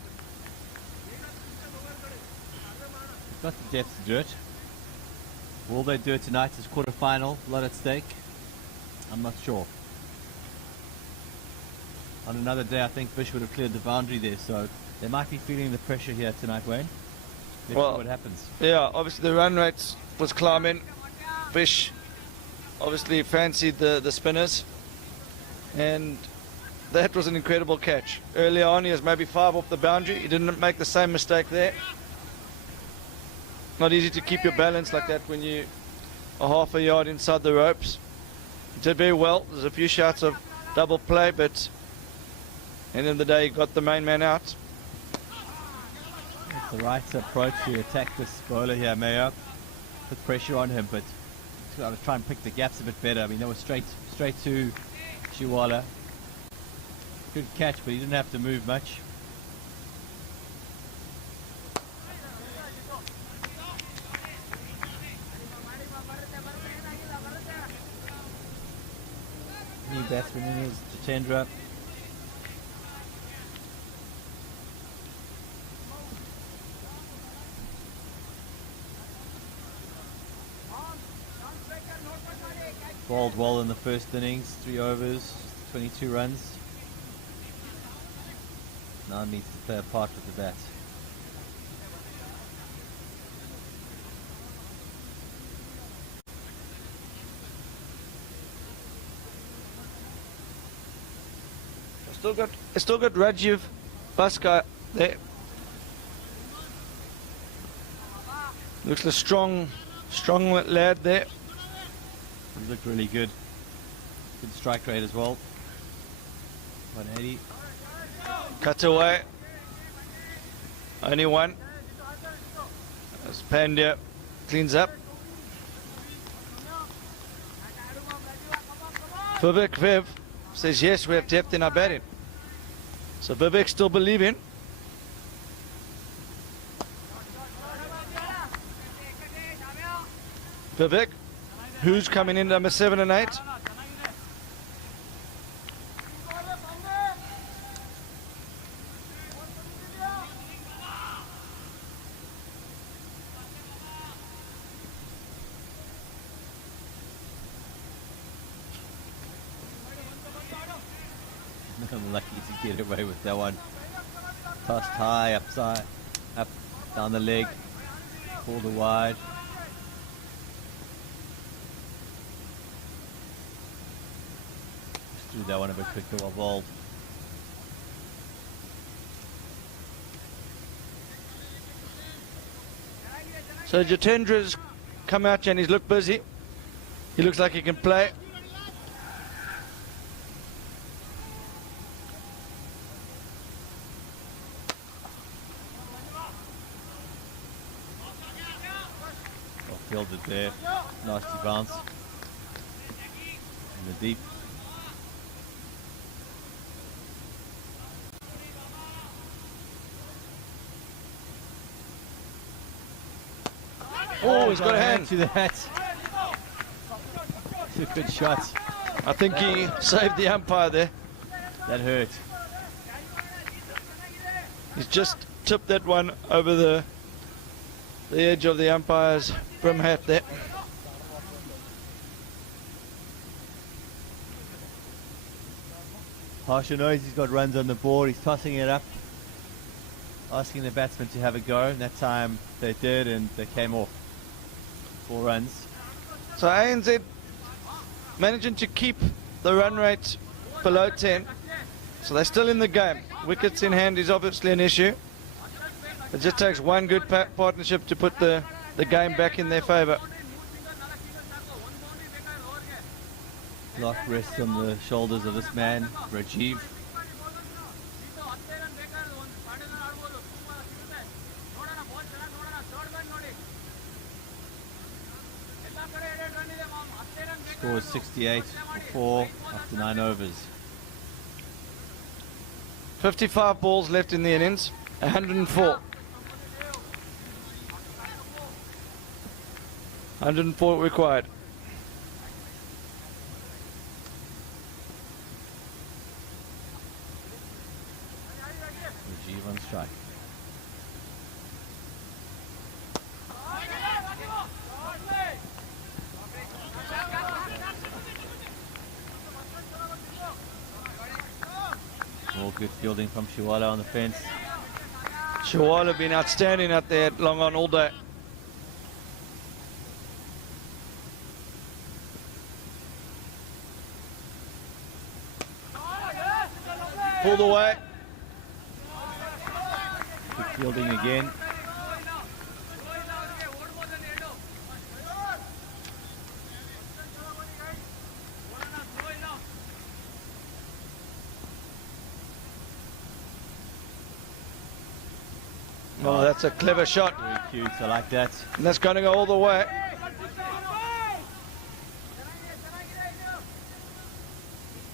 Got the depth to do it. Will they do it tonight? It's quarter-final, a lot at stake. I'm not sure. On another day, I think Vish would have cleared the boundary there, so they might be feeling the pressure here tonight, Wayne. Let's see what happens. Yeah, obviously the run rate was climbing. Vish obviously fancied the spinners, and that was an incredible catch. Earlier on, he was maybe 5 off the boundary. He didn't make the same mistake there. Not easy to keep your balance like that when you are half a yard inside the ropes. He did very well. There's a few shots of double play, but end of the day, he got the main man out. It's the right approach to attack this bowler here, Mayo. Put pressure on him, but he's got to try and pick the gaps a bit better. I mean, that was straight to Shiwala. Good catch, but he didn't have to move much. New batsman in is Jitendra. Bowled well in the first innings, 3 overs, 22 runs. Now needs to play a part with the bat. Still got Rajiv Bhaskar there. Looks a strong lad there. He looked really good. Good strike rate as well. 180. Cut away. Only one. As Pandya cleans up. Vivek Viv says yes, we have depth in our batting. So Vivek still believing. Vivek, who's coming in number 7 and 8? Unlucky to get away with that one. Tossed high, upside, up, down the leg, pulled it wide. Just threw that one a bit quicker while bowled. So Jatendra's come out and he's looked busy. He looks like he can play. Well fielded there. Nasty bounce. In the deep. Oh, he's got a hand. To that. It's a good shot. I think he saved the umpire there. That hurt. He's just tipped that one over the edge of the umpire's brim hat there. Harsha knows he's got runs on the board. He's tossing it up, asking the batsman to have a go. And that time they did, and they came off. 4 runs. So ANZ managing to keep the run rate below 10. So they're still in the game. Wickets in hand is obviously an issue. It just takes one good partnership to put the game back in their favour. Lock rests on the shoulders of this man, Rajiv. Score is 68 for 4 after 9 overs. 55 balls left in the innings, 104. 104 required. Rajiv on strike. All good fielding from Shiwala on the fence. Shiwala been outstanding out there at long on all day. Pulled away. Good fielding again. Oh, that's a clever shot. Very cute, I like that. And that's going to go all the way.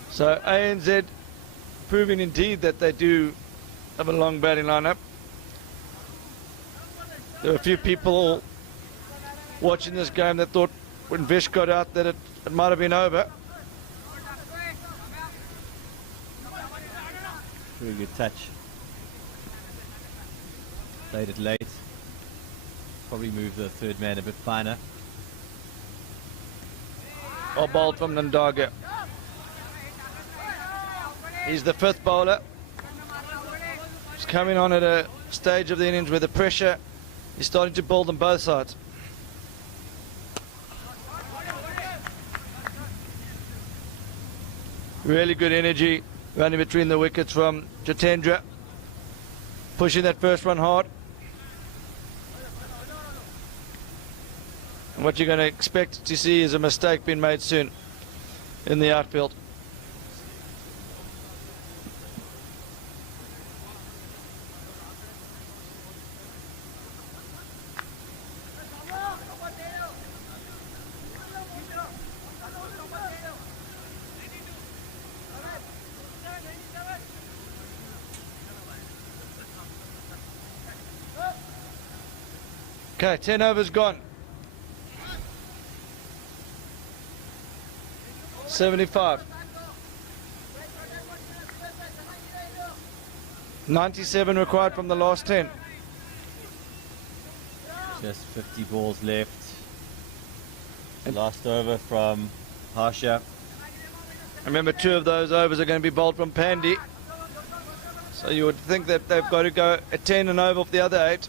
So ANZ proving indeed that they do have a long batting lineup. There were a few people watching this game that thought when Vish got out that it might have been over. Very good touch. Played it late. Probably moved the third man a bit finer. Or bowled from Nandaga. He's the 5th bowler. He's coming on at a stage of the innings where the pressure is starting to build on both sides. Really good energy running between the wickets from Jitendra. Pushing that first one hard. And what you're going to expect to see is a mistake being made soon in the outfield. Okay, 10 overs gone. 75. 97 required from the last 10. Just 50 balls left. Last over from Harsha. Remember, 2 of those overs are going to be bowled from Pandy. So you would think that they've got to go a 10 and over for the other 8.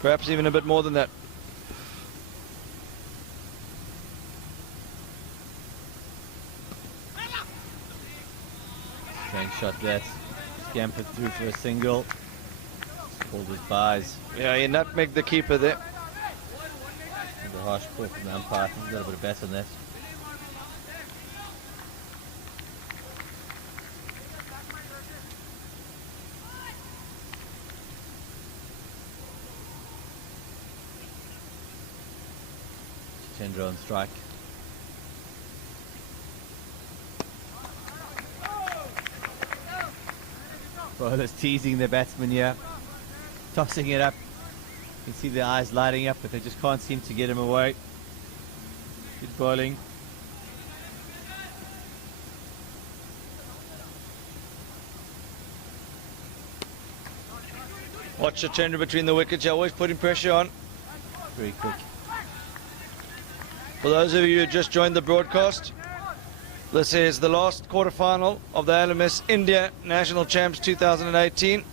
Perhaps even a bit more than that. Strange shot that. Scampered through for a single. Called his buys. Yeah, he nutmegged the keeper there. And a harsh call from the umpire. I think he's got a bit of bat on that. Chandra on strike. Bowlers teasing their batsman here, tossing it up. You can see the eyes lighting up, but they just can't seem to get him away. Good bowling. Watch the tender between the wickets. You're always putting pressure on. Very quick. For those of you who just joined the broadcast, this is the last quarter-final of the LMS India National Champs 2018.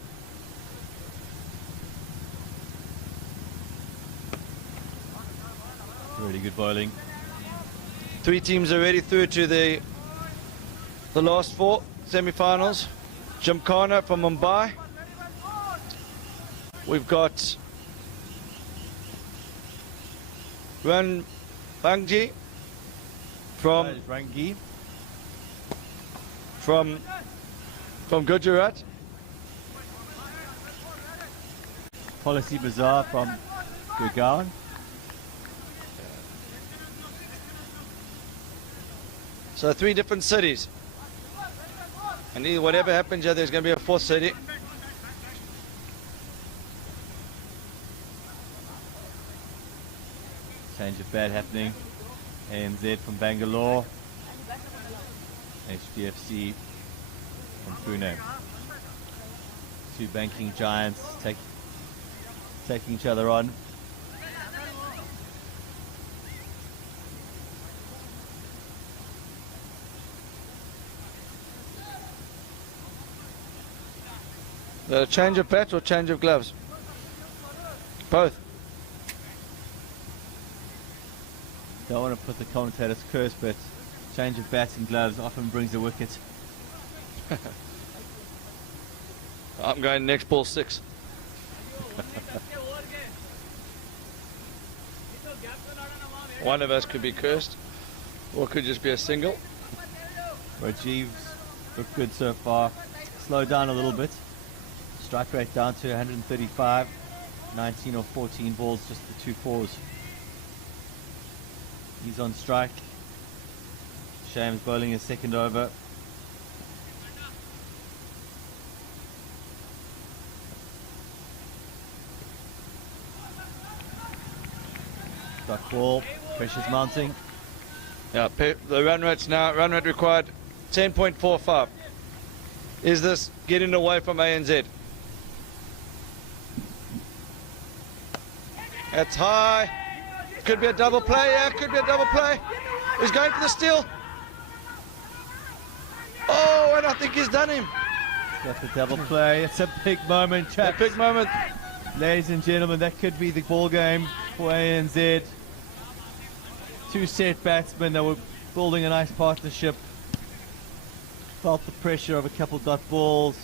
Really good bowling. 3 teams already through to the last 4 semi-finals. Gymkhana from Mumbai. We've got Rangi from Rangi. from Gujarat. Policy Bazaar from Gurgaon. So 3 different cities. And either whatever happens here, there's going to be a 4th city. Change of bat happening. ANZ from Bangalore. HDFC from Pune. 2 banking giants taking each other on. Change of bats or change of gloves? Both. Don't want to put the commentator's curse, but change of bats and gloves often brings a wicket. I'm going next ball 6. One of us could be cursed, or it could just be a single. Rajiv's looked good so far. Slow down a little bit. Strike rate down to 135. 19 or 14 balls, just the 2 fours. He's on strike. Shame's bowling his second over. Duck ball. Pressure's mounting. Yeah, the run rate required 10.45. Is this getting away from ANZ? That's high. Could be a double play. Yeah, could be a double play. He's going for the steal. Oh, and I think he's done him. Got the double play. It's a big moment, A chaps. big moment. Ladies and gentlemen, that could be the ball game for ANZ. 2 set batsmen that were building a nice partnership. Felt the pressure of a couple dot balls.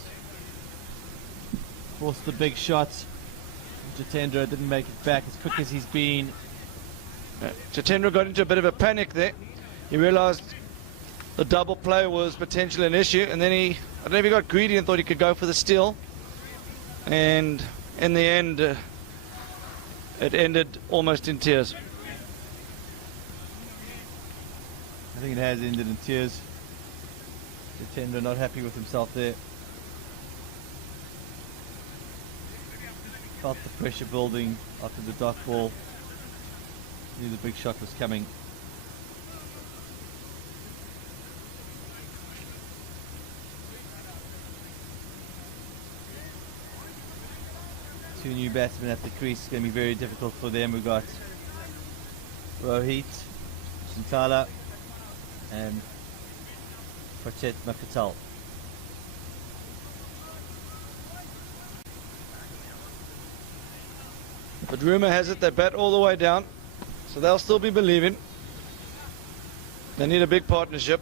Forced the big shot. Jitendra didn't make it back as quick as he's been. Jitendra got into a bit of a panic there. He realised the double play was potentially an issue, and then I don't know if he got greedy and thought he could go for the steal. And in the end, it ended almost in tears. I think it has ended in tears. Jitendra not happy with himself there. Felt the pressure building after the dot ball. Knew the big shot was coming. Two new batsmen at the crease. It's going to be very difficult for them. We've got Rohit, Shintala, and Prachet Mapatal. But rumour has it they bat all the way down, so they'll still be believing. They need a big partnership.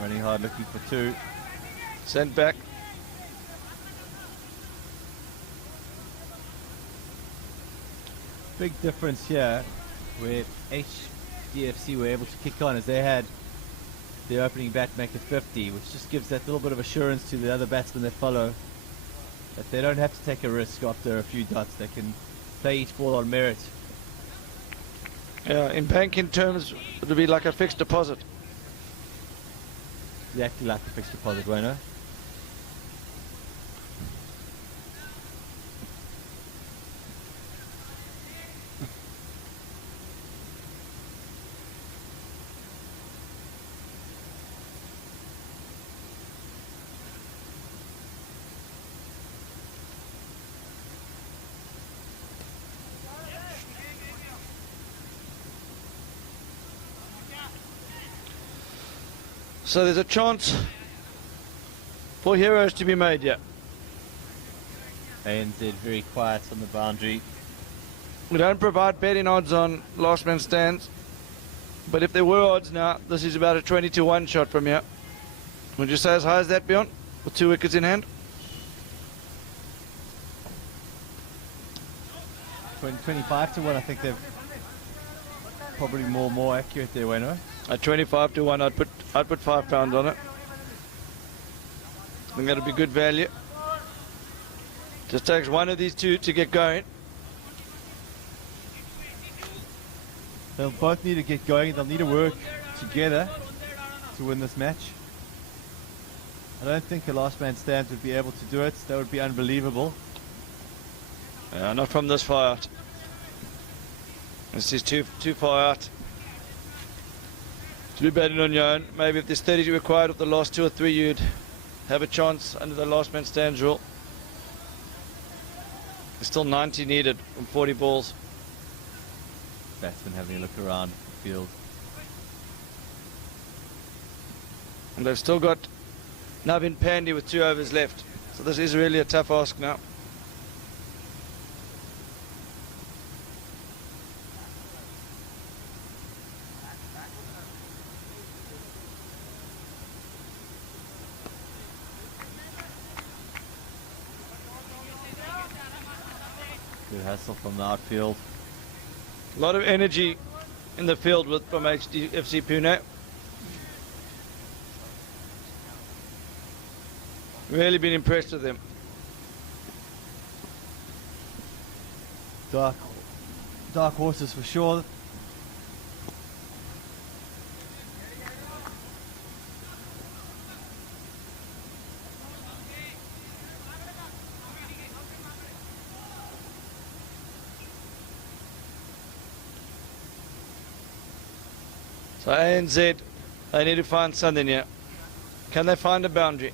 Running hard, looking for two. Sent back. Big difference here where HDFC were able to kick on as they had the opening bat make it 50, which just gives that little bit of assurance to the other batsmen that follow that they don't have to take a risk after a few dots. They can play each ball on merit. Yeah, in banking terms, it would be like a fixed deposit. Exactly like a fixed deposit, Wayno. So there's a chance for heroes to be made, yeah. ANZ very quiet on the boundary. We don't provide betting odds on last man stands, but if there were odds now, this is about a 20-1 shot from here. Would you say as high as that, Bjorn, with 2 wickets in hand? 25-1, I think they're probably more accurate there, Wayno. At 25-1, I'd put £5 on it. I think that'll be good value. Just takes one of these two to get going. They'll both need to get going. They'll need to work together to win this match. I don't think a last man stands would be able to do it. That would be unbelievable. Yeah, not from this far out. This is too far out to be batting on your own. Maybe if there's 30 required with the last 2 or 3, you'd have a chance under the last man stands rule. There's still 90 needed from 40 balls. Batsman having a look around the field. And they've still got Navin Pandey with 2 overs left. So this is really a tough ask now. Good hustle from the outfield. A lot of energy in the field from HDFC Pune. Really been impressed with them. Dark horses for sure. So ANZ, they need to find something here. Can they find a boundary?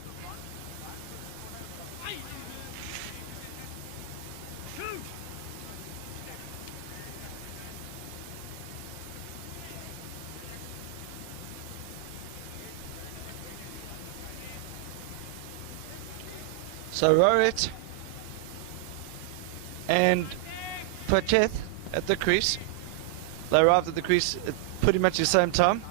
So Rohit and Pracheth at the crease. They arrived at the crease at pretty much the same time.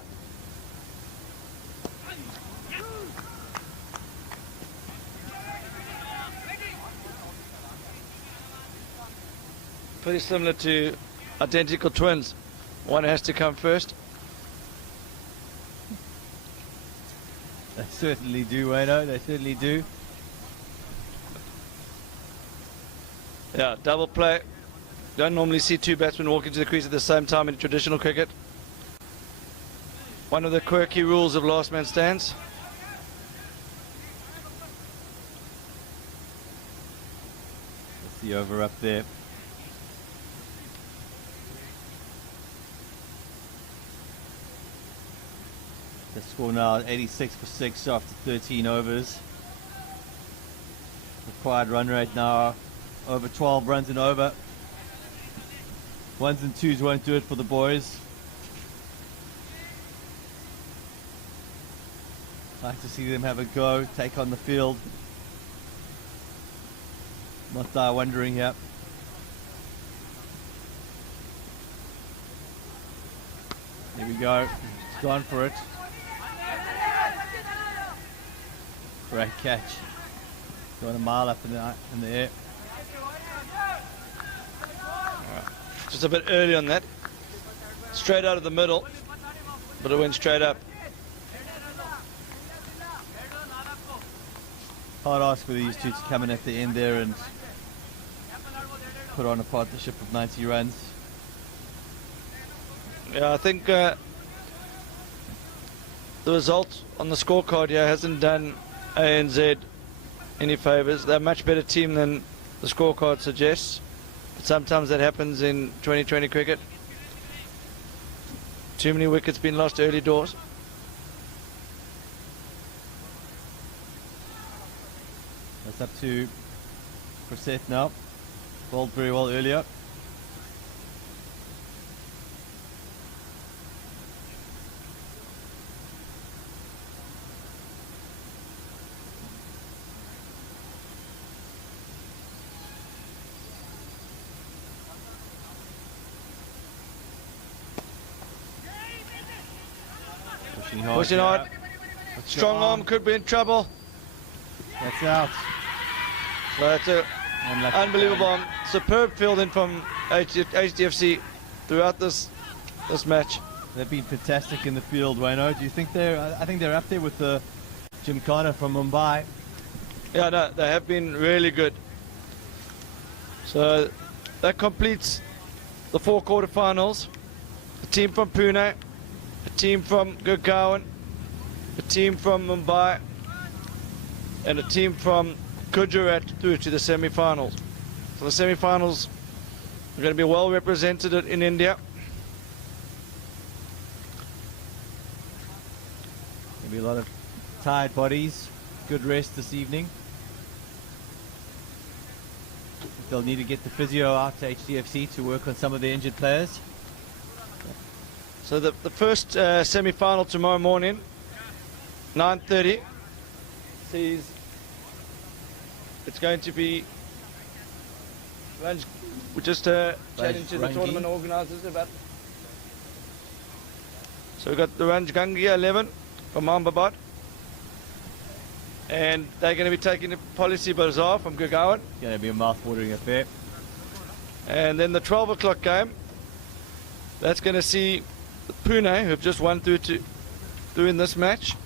Pretty similar to identical twins. One has to come first. They certainly do, Wayno. They certainly do. Yeah, double play. Don't normally see 2 batsmen walk into the crease at the same time in traditional cricket. One of the quirky rules of last man stands. That's the over up there. The score now 86 for 6 after 13 overs. Required run rate now over 12 runs and over. Ones and twos won't do it for the boys. Like to see them have a go, take on the field. Not die wondering here. Here we go. He's gone for it. Great catch. Going a mile up in the air. Just a bit early on that. Straight out of the middle, but it went straight up. Hard ask for these two to come in at the end there and put on a partnership of 90 runs. Yeah, I think the result on the scorecard here hasn't done ANZ any favours. They're a much better team than the scorecard suggests. But sometimes that happens in 2020 cricket. Too many wickets been lost early doors. That's up to Brissett now. Bowled very well earlier. Pushing hard. Strong arm could be in trouble. That's out. So that's a unbelievable, superb fielding from HDFC throughout this match. They've been fantastic in the field, Wayno. Do you think I think they're up there with the Gymkhana from Mumbai. Yeah, no, they have been really good. So that completes the 4 quarterfinals. A team from Pune, a team from Gurgaon, a team from Mumbai, and a team from Gujarat through to the semi-finals. So the semi-finals are going to be well represented in India. There'll be a lot of tired bodies. Good rest this evening. They'll need to get the physio out to HDFC to work on some of the injured players. So the first semi-final tomorrow morning, 9:30, sees it's going to be we're just chatting to the tournament organisers about. So we've got the Ranjgangia 11 from Ahmedabad, and they're going to be taking the Policy Bazaar from Gurgaon. Going to be a mouth-watering affair. And then the 12 o'clock game, that's going to see Pune, who have just won through in this match,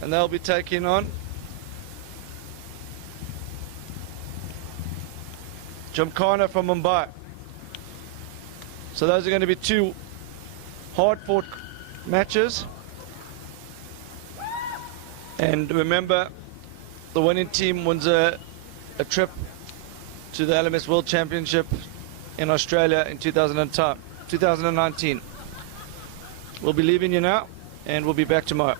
and they'll be taking on Gymkhana from Mumbai. So those are going to be 2 hard-fought matches. And remember, the winning team wins a trip to the LMS World Championship in Australia in 2019. We'll be leaving you now, and we'll be back tomorrow.